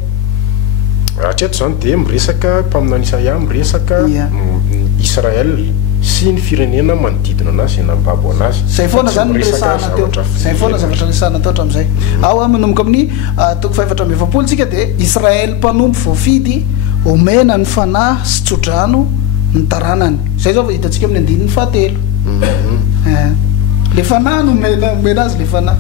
hatreto zany dia miresaka mpaminany Isaia miresaka Israel sy ny firenena manodidina anazy nambabo anazy zay foana zany resahana teo zay foana zavatra resahana teo hatramin'izay ao manomboka amin'ny toko 7:20 tsika dia Israel mpanompo voafidy omena ny fanahy sy tsodrano ny taranany zay zao hitantsika amin'ny andininy 7 le fanahy no omena azy le fanahy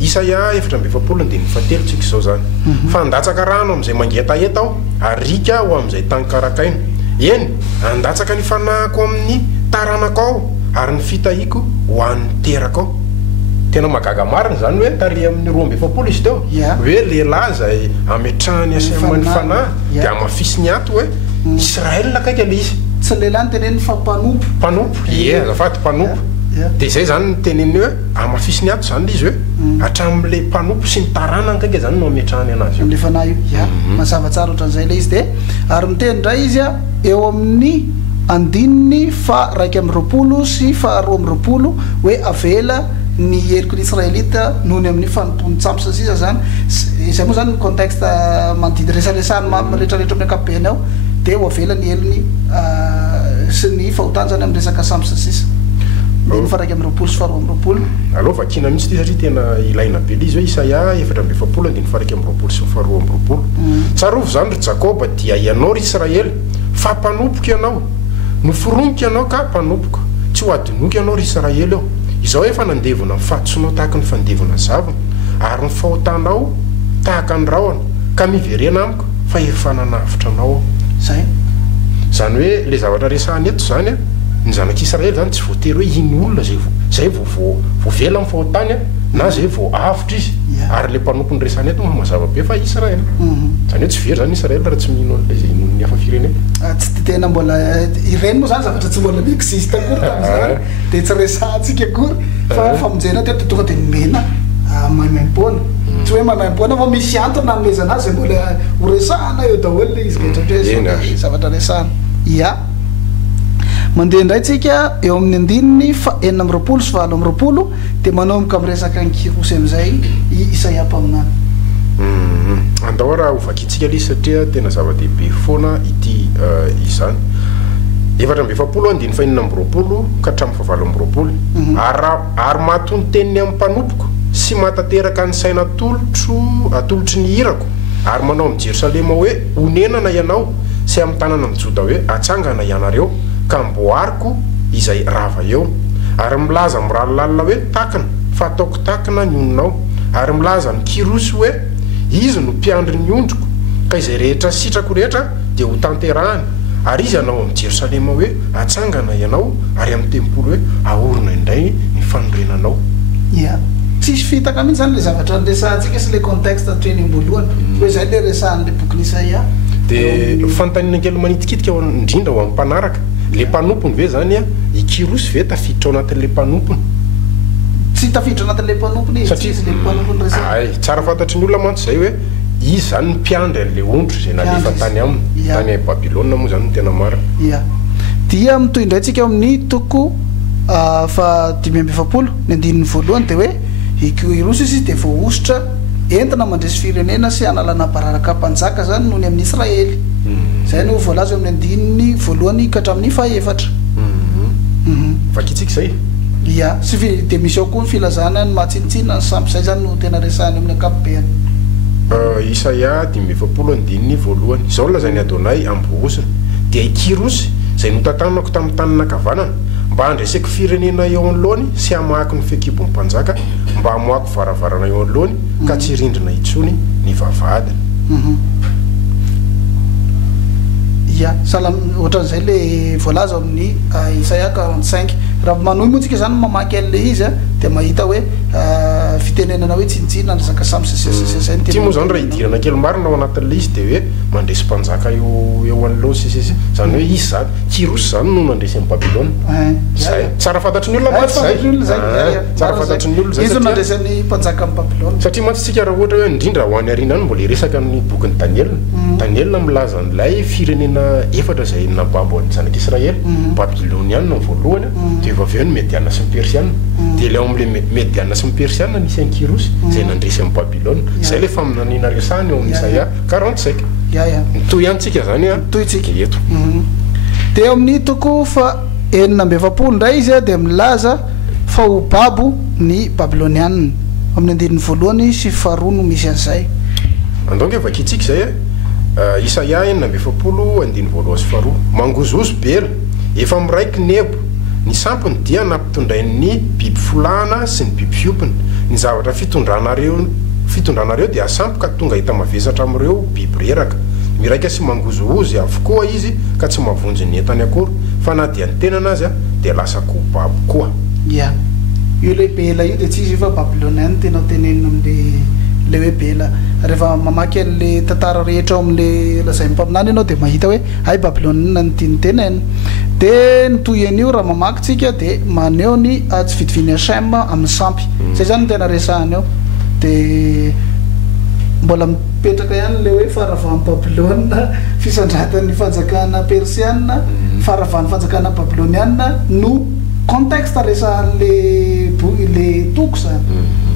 Isaia 7:20 andiny 7 tsika izao zany fandatsaka rano amin'izay mangetaheta aho arika ho amin'izay tany karakaina eny andatsaka ny fanahiko amin'ny taranakao ary ny fitahiko ho an'ny terakao tena magaga marina zany hoe tary amin'ny 2:20 izy teo hoe lehilahy zay ametrahany aseman'ny fanahy dia amafisy ny ato hoe Israel akaika le izy tsy lehilahy ny teneny fa mpanompo azafady mpanompo dia zay zany nyteneny hoe amafisiny ato zany izy hoe hatramin'le mpanompo sy ny tarana kaiky zany no ametrahany anazy am'le fanahy io ia mazava tsara ohatran'izay le izy de ary miteny ndray izy a eo amin'ny andininy fa 1 sy fa 2 hoe avela ny heriko ny israelita noho ny amin'ny fanompony tsampy sa sisa zany izay moa zany ny contexte manodidy resaresany rehetrarehetra amin'ny akapobeny ao de ho avela ny heliny sy ny fahotany zany amin'ny resaka sampy sa sisa ny fa 1 sy fa 2 aloha vakina mihitsy ty satria tena ilaina be le izy hoe Isaia 4:7 andiny fa 1 sy fa 2 tsarovy zany ry Jakoba dia ianao ry Israely fa mpanompoka ianao noforomoka ianao ka mpanompoka tsy ho adinoky ianao ry Israely eo izao efa nandevona mifatsonao tahaka ny fandevona zavona ary ny fahotanao tahaka ny rahona ka miverena amiko fa efa nanavitra anao zay zany hoe le zavatra resahany eto zany a ny zanak'Israely zany tsy voatery hoe iny olona zay vovela amin'ny fahotany na zay vo avitra izy ary le mpanompo ny resahany eto mazava be fa Israely zany hoe tsy very zany Israely raha tsy mino an'le zay inony ny hafa firenena tsy tena mbola ireny moa zany zavatra tsy mbola existe akory tam'izany de tsy resahantsika akory fa famonjena teto tonga de mena maimaim-poana tsy hoe maimaim-poana fa misy antony namezana azy zay mbola ho resahana eo daholo le izy rehetra hoe zavatra resahana ia mandeha indray tsika eo amin'ny andininy fa 4 sy fa 9 de manomboka amin'ny resaka ny kirosy am'izay Isaia mpaminany andao raha hovakitsika le satria tena zava-dehibe foana ity izany 4:7 andiny fa 4 ka hatramin'ny fa 7 ary mahatony teniny amin'ny mpanompoko sy matateraka ny saina atolotry ny hirako ary manao amin'ny Jerosalema hoe onenana ianao sy amin'ny tanana amin'ny Joda hoe atsangana ianareo ka mboariko izay rava eo ary milaza miralolalina hoe takana fa ataoko takana ny oninao ary milaza ny kirosy hoe izy no mpiandry ny ondriko ka izay rehetra sitrako rehetra dia ho tanterahany ary izy anao amin'ny Jerosalema hoe atsangana ianao ary amin'ny tempolo hoe ahorona indray ny fanorenanao ia tsisy fitaka mihitsy zany le zavatra nyresahantsika sy le contexte treny amboalohany hoe zay le resahan'le bokyny Isaia de fantanina kely manitikitika indrindra ho amin'ny mpanaraka le mpanompony ve zany a ikirosy ve tafiditra ao anatin'le mpanompony tsy tafiditra anatin'le mpanompony satria le mpanompony ay tsara fantatry ny olona mantsy zay hoe izy zany mpiandry an'le ondro zay nalefa tany aminy tany Babilôna moa zany tena mara ia dia mitoy indray tsika amin'ny toko fa 5:7 ny andininy voalohany de hoe ikirosy izy de voaositra entina mandresy firenena sy analana bararaka mpanjaka zany noho ny amin'ny Israely zay no voalaza amin'ny andininy voalohany ka hatramin'ny fa 4 vakitsika zay ia sy de misy ao koa ny filazana ny mahatsinitsinina ny sampy zay zany no tena resahany amin'ny ankapobeny Isaia 5:7 andininy voalohany izao no lazany Adonay ambohosina dia ikirosy zay notantanako tamin'ny tanana kavanana mba handreseko firenena eo anoloany sy hamaky ny fekibon'ny mpanjaka mba hamoako varavarana eo anoloany ka tsy rindrina itsony ny vavahadiny ia ohatran'izay le voalaza amin'ny Isaia 45 raha manohy moa tsika zany mamaky an'le izy de mahita hoe fitenenana hoe tsinitsina resaka samy sesesesay ty moa zany raha idirana kely marina ao anatin'le izy de hoe mandresy mpanjaka eo anoloany sesese zany hoe izy zany kirosy zany no nandresy amin'ny Babilôna zay tsara fantatry ny olona matsy zay tsara fantatry ny olona zay izy nandresy ny mpanjaka amin'ny Babilôna satria matsy tsika raha ohatra hoe indrindra ho any arina any mbola resaka ny bokin'ny Daniel milaza an'ilay firenena efatra zay nababo any zanak'Israely Babilôniana ny voalohany de efa avy eo ny Mediana sy ny Persiana de leo amin'le Mediana sy ny Persiana nisy any kirosy zay nandresy amin'ny Babilôna zay le faminanina resahany eo amin'ny Isaia 45 mitoy antsika zany a toytsika eto de eo amin'ny toko fa 4:7 ndray izy de milaza fa ho babo ny Babilôniana amin'ny andininy voalohany sy faharoa no misy an'izay andonge vakitsika zay Isaia 4:7 andiny voalohany sy faharoa mangozozo bela efa miraiky nebo ny sampony dia nampitondrain'ny biby folahana sy ny biby fiopiny ny zavatra fitondranareo dia asampoka tonga hita mavesatra amin'ireo biby reraka miraika sy mangozoozy avokoa izy ka tsy mavonjy ny entany akory fa na dia ny tenana azy dia lasa kobabo koa ia io le bela io de tsy izy fa Babilôniana tena tenenina amin'le hoe bela rehefa mamaky an'le tantara rehetra ao amin'le lazay mpaminany ianao de mahita hoe ay Babylone ny tianytenany de nitoy an'io raha mamakitsika de maneho ny tsy vitiviny Hachem amin'ny sampy zay zany tena resahany ao de mbola mipetraka ihany le hoe faravan'ny Babylone fisandratany fanjakana persiana faravan'ny fanjakana babyloniana no contexte resahan'le le toko zany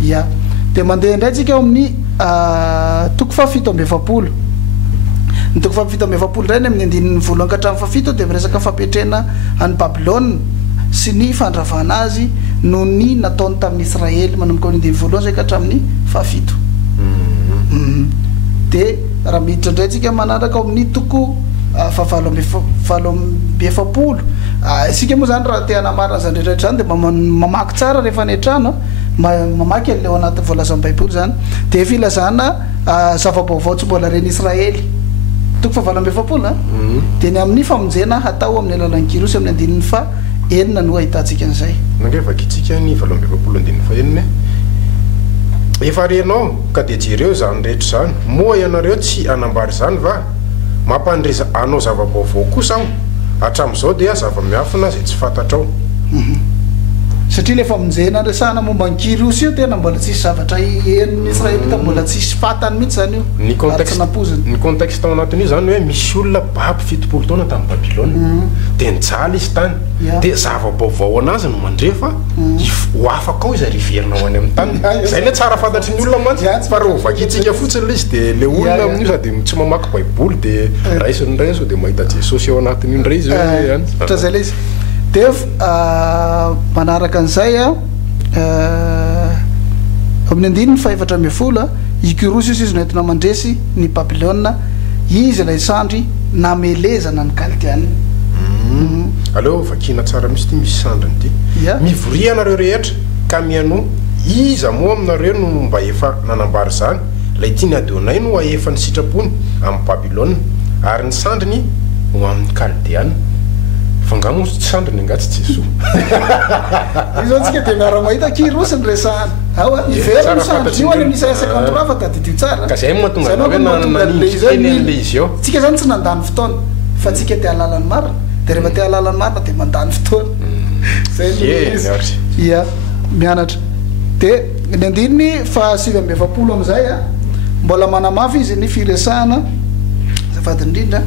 ya de mandeha indray tsika ao amin'ny toko fafito amby efapolo ny toko fafito amby efapolo indray ny amin'ny andinin'ny voalohany ka hatramin'ny fafito de miresaka fampetrena any Babylone sy ny fandravana azy no ny nataony tamin'ny Israely manomboka amin'ny andininy voalohany zay ka hatramin'ny fafito de raha miditra indray tsika manaraka ao amin'ny toko favalo amby efapolo isika moa zany raha te hanamarina zany rehetrarehetra zany de mamaky tsara rehefa any an-trano mamaky an'le ao anaty voalazan'ny baiboly zany de filazana zava-baovao tsy mbola reny Israely toko favalo amby efapolo de ny amin'ny famonjena hatao amin'ny alalan'ny kirosy amin'ny andinin'ny fa enina no ahitantsika an'izay nangevakitsika ny valo amby efapolo andininy fa enina efa renao ka de jereo zany rehetra zany moa ianareo tsy anambary zany va mampandreza anao zava-baovao kosa aho hatramin'izao dia zava-miafina zay tsy fantatrao satria le famonjena resahana momba ny kirosy io tena mbola tsisy zavatra eniny Israelita mbola tsisy fatany mihitsy zany io ny contexte ao anatin'io zany hoe misy olona baby 70 taona tamin'ny Babylone de nijaly izy tany de zava-baovao anazy no mandrefa ho afaka ao izy riverina ho any amin'ny tany zay le tsara fantatry ny olona mantsy fa raha ovakitsika fotsiny le izy de le olona amin'io sady tsy mamaky baiboly de raisiny ray so de mahita Jesosy ao anatin'io ndray izy hoe zay le izy de manaraka an'izay amin'ny andininy faefatra amby folo ikirosy izy no entina mandresy ny Babylone izy ilay sandry namelezana ny kalitiany aleo vakina tsara misy ty misy sandriny ty mivoria anareo rehetra ka miano iza moa aminareo no mba efa nanambary zany lay ty ny Adonay no aefa ny sitrapony amin'ny Babylone ary ny sandriny ho amin'ny kalitiany fangamo tsy sandriny angatsy Jesoa izo tsika de miara mahita kirosy ny resahany iveriny sandriny io any amin'ny Isaia 53 fa tadidio tsara ka zay mahatonga hoe nanindry izy eo tsika zany tsy nandany fotoana fa tsika te halalany marina de rehefa te halalany marina de mandany fotoana zay ia mianatra de ny andininy fa 7 amby efapolo am'izay mbola manamafy izy ny firesahana zafady indrindra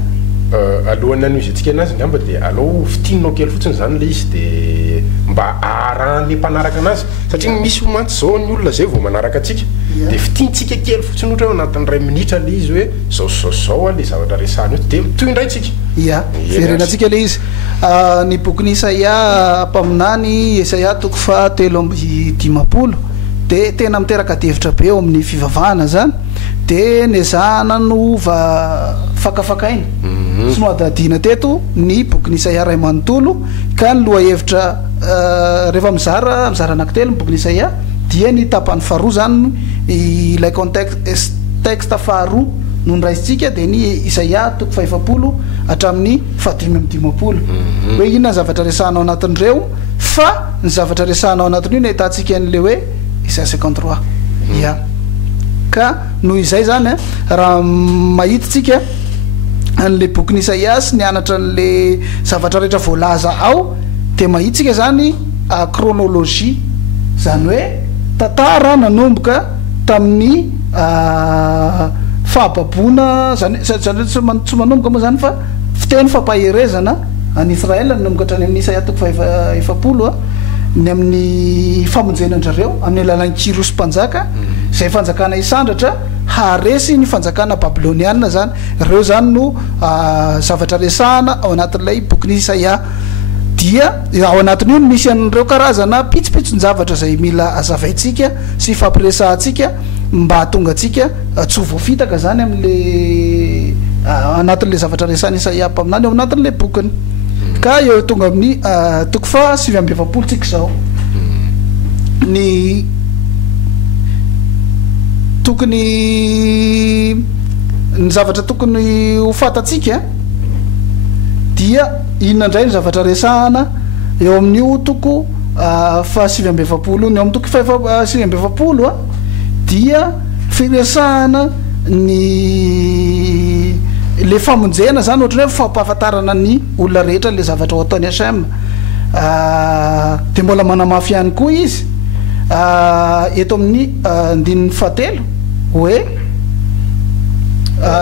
alohan'ny anio izy atsika anazy ngamba de alao fitinonao kely fotsiny zany le izy de mba aran'le mpanaraka anazy satria misy mantsy zao ny olona zay vao manaraka atsika de fitintsika kely fotsiny ohatra hoe anatin'ny 2 minitra le izy hoe zao le zavatra resahany io de toy indray tsika ia firenantsika le izy ny bokin'ny Isaia mpaminany Isaia toko fa 3:10 de tena miteraka devitra be eo amin'ny fivavahana zany de nezahana no fakafakaina sy no adadina teto ny bokin'ny Isaia ray manontolo ka ny loha hevitra rehefa mizara anankitelo ny bokin'ny Isaia dia ny tapany faharoa zany ilay texte faharoa no nraisitsika de ny Isaia toko fa 7 hatramin'ny 5:10 hoe inona ny zavatra resahanao anatin'ireo fa ny zavatra resahanao anatin'io ny ahitantsika an'le hoe Isaia 53 ia ka noho izay zany raha mahitatsika an'le bokin'ny Isaia sy nianatra an'le zavatra rehetra voalaza ao de mahitsika zany chronologie zany hoe tantara nanomboka tamin'ny fahababona zany tsy manomboka moa zany fa fiteny fampaherezana any Israel nanomboka hatrany amin'ny Isaia toko fa 7 ny amin'ny famonjenandrareo amin'ny alalan'ny kirosy mpanjaka zay fanjakana isandratra haresy ny fanjakana babyloniana zany reo zany no zavatra resahana ao anatin'ilay bokin'ny Isaia dia ao anatin'io no misy an'ireo karazana pitsopitsony zavatra zay mila azavaitsika sy fampiresahantsika mba hatonga atsika tsy voafitaka zany amin'le anatin'le zavatra resahany Isaia mpaminany ao anatin'le bokiny ka eo tonga amin'ny toko fa 7:20 tsika zao ny tokony ny zavatra tokony ho fatatsika dia inona indray ny zavatra resahana eo amin'io toko fa 7:20 ny eo amin'ny toko fa 7:20 dia firesahana ny le famonjena zany ohatrany hoe fampahafantarana ny olona rehetra le zavatra ho ataony HM de mbola manamafy ihany koa izy eto amin'ny andininy fahatelo hoe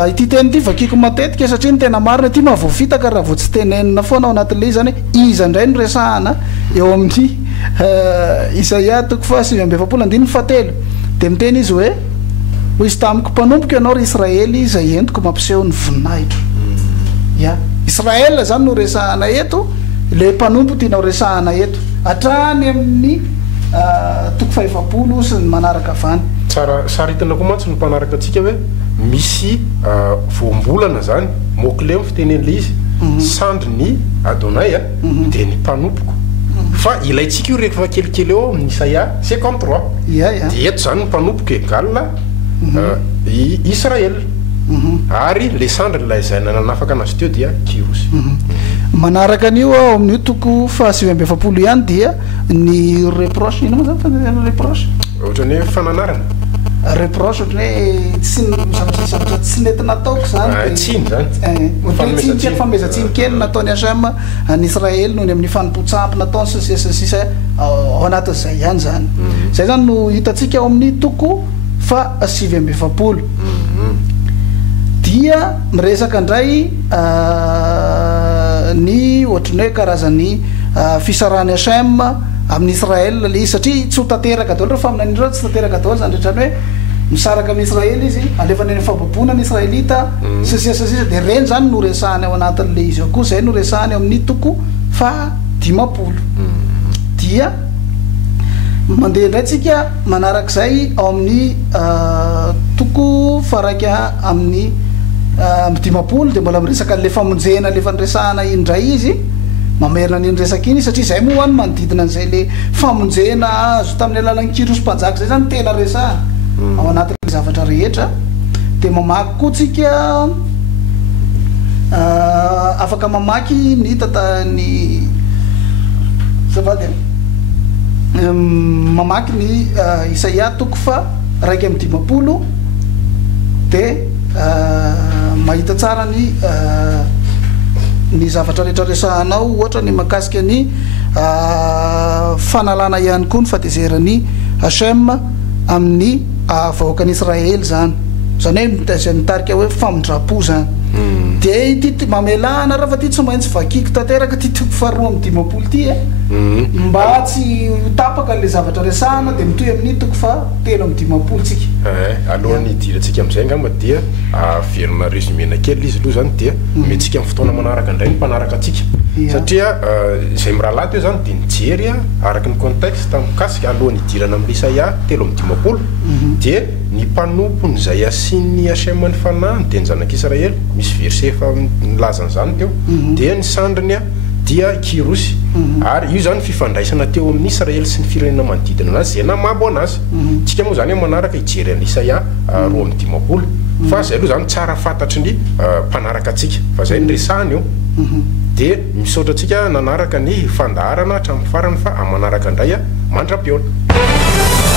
ity teny ity vakiko matetika satria ny tena marina ty mahavoafitaka raha vo tsy tenenina foana ao anatin'le zany hoe iza indray no resahana eo amin'ny Isaia 5:7 de miteny izy hoe ho izy tamiko mpanompoka ianao ry Israely izay entiko mampiseho ny voninahitra ya Israel zany no resahana eto le mpanompo tianao resahana eto hatrany amin'ny 7 sy ny manaraka avany tsara hitana koa mantsy ny mpanaraka atsika hoe misy voambolana zany mokle fitenen'le izy sandry ny Adonay de ny mpanompoko fa ilaitsika io rehefa kelikely eo amin'ny Isaia 53 de eto zany ny mpanompoka egalina Israel ary le sandry lay zay nanafaka anazy teo dia Kirosy manaraka an'io ao amin'io toko 7 ihany dia ny reproche ino moa zany reproche ohatrany hoe fananarana reproche ohatrany hoe tsy zavatra tsy nety nataoko zany tsiny zany famezatsiny kely nataony HM any Israely noho ny amin'ny fanompontsampy nataony sisa ao anatin'izay ihany zany zay zany no hitatsika ao amin'ny toko 7 dia miresaka indray ny ohatrany hoe karazany fisarany HM amin'ny Israel le izy satria tsy ho tanteraka daholo fa amin'n'andreo tsy tanteraka daholo zany rehetrany hoe misaraka amin'ny Israely izy alefany ny fababona ny Israelita sasisa de reny zany no resahany ao anatin'le izy ao koa zay no resahany amin'ny toko 50 dia mandeha indray tsika manarak'izay ao amin'ny toko faraika amin'ny 50 de mbola miresaka le famonjena le fanresahana indray izy mamerina ny resaka iny satria zay moa any manodidina an'izay le famonjena azo tamin'ny alalan'ny Kirosy mpanjaka zay zany tena resahana ao anatin'ny zavatra rehetra de mamaky koa tsika afaka mamaky ny ny zavady mamaky ny Isaia toko 1:50 de mahita tsara ny zavatra rehetra resahanao ohatra ny makasika ny fanalana ihany koa ny fatezerany HM amin'ny vahoakan'ny Israely zany hoe mitarika hoe famondrapo zany de ity mamelana raha fa ty tsy maintsy vakiko tanteraka ty toko 2:50 ty mba tsy tapaka le zavatra resahana de mitoy amin'ny toko 7:50 tsika alohan'ny idiratsika am'izay ngamba dia verina résumena kely izy aloha zany dia metsika amin'ny fotoana manaraka indray ny mpanaraka atsika satria zay mirahalahy teo zany de nijery araky ny contexte mikasika alohan'ny idirana amin'ny Isaia 7:50 de ny mpanompony zay asiany HM ny fanahy de ny zanak'Israely misy verset efa nilazan'izany teo de ny sandriny dia Kirosy ary io zany fifandraisana teo amin'ny Israely sy ny firenena manodidina anazy zay namabo anazy tsika moa zany manaraka ijery any Isaia 2:50 fa zay aloha zany tsara fantatry ny mpanaraka atsika fa zay ny resahany eo de misaotra atsika nanaraka ny fandaharana hatramin'ny farany fa amanaraka indray mandra-piona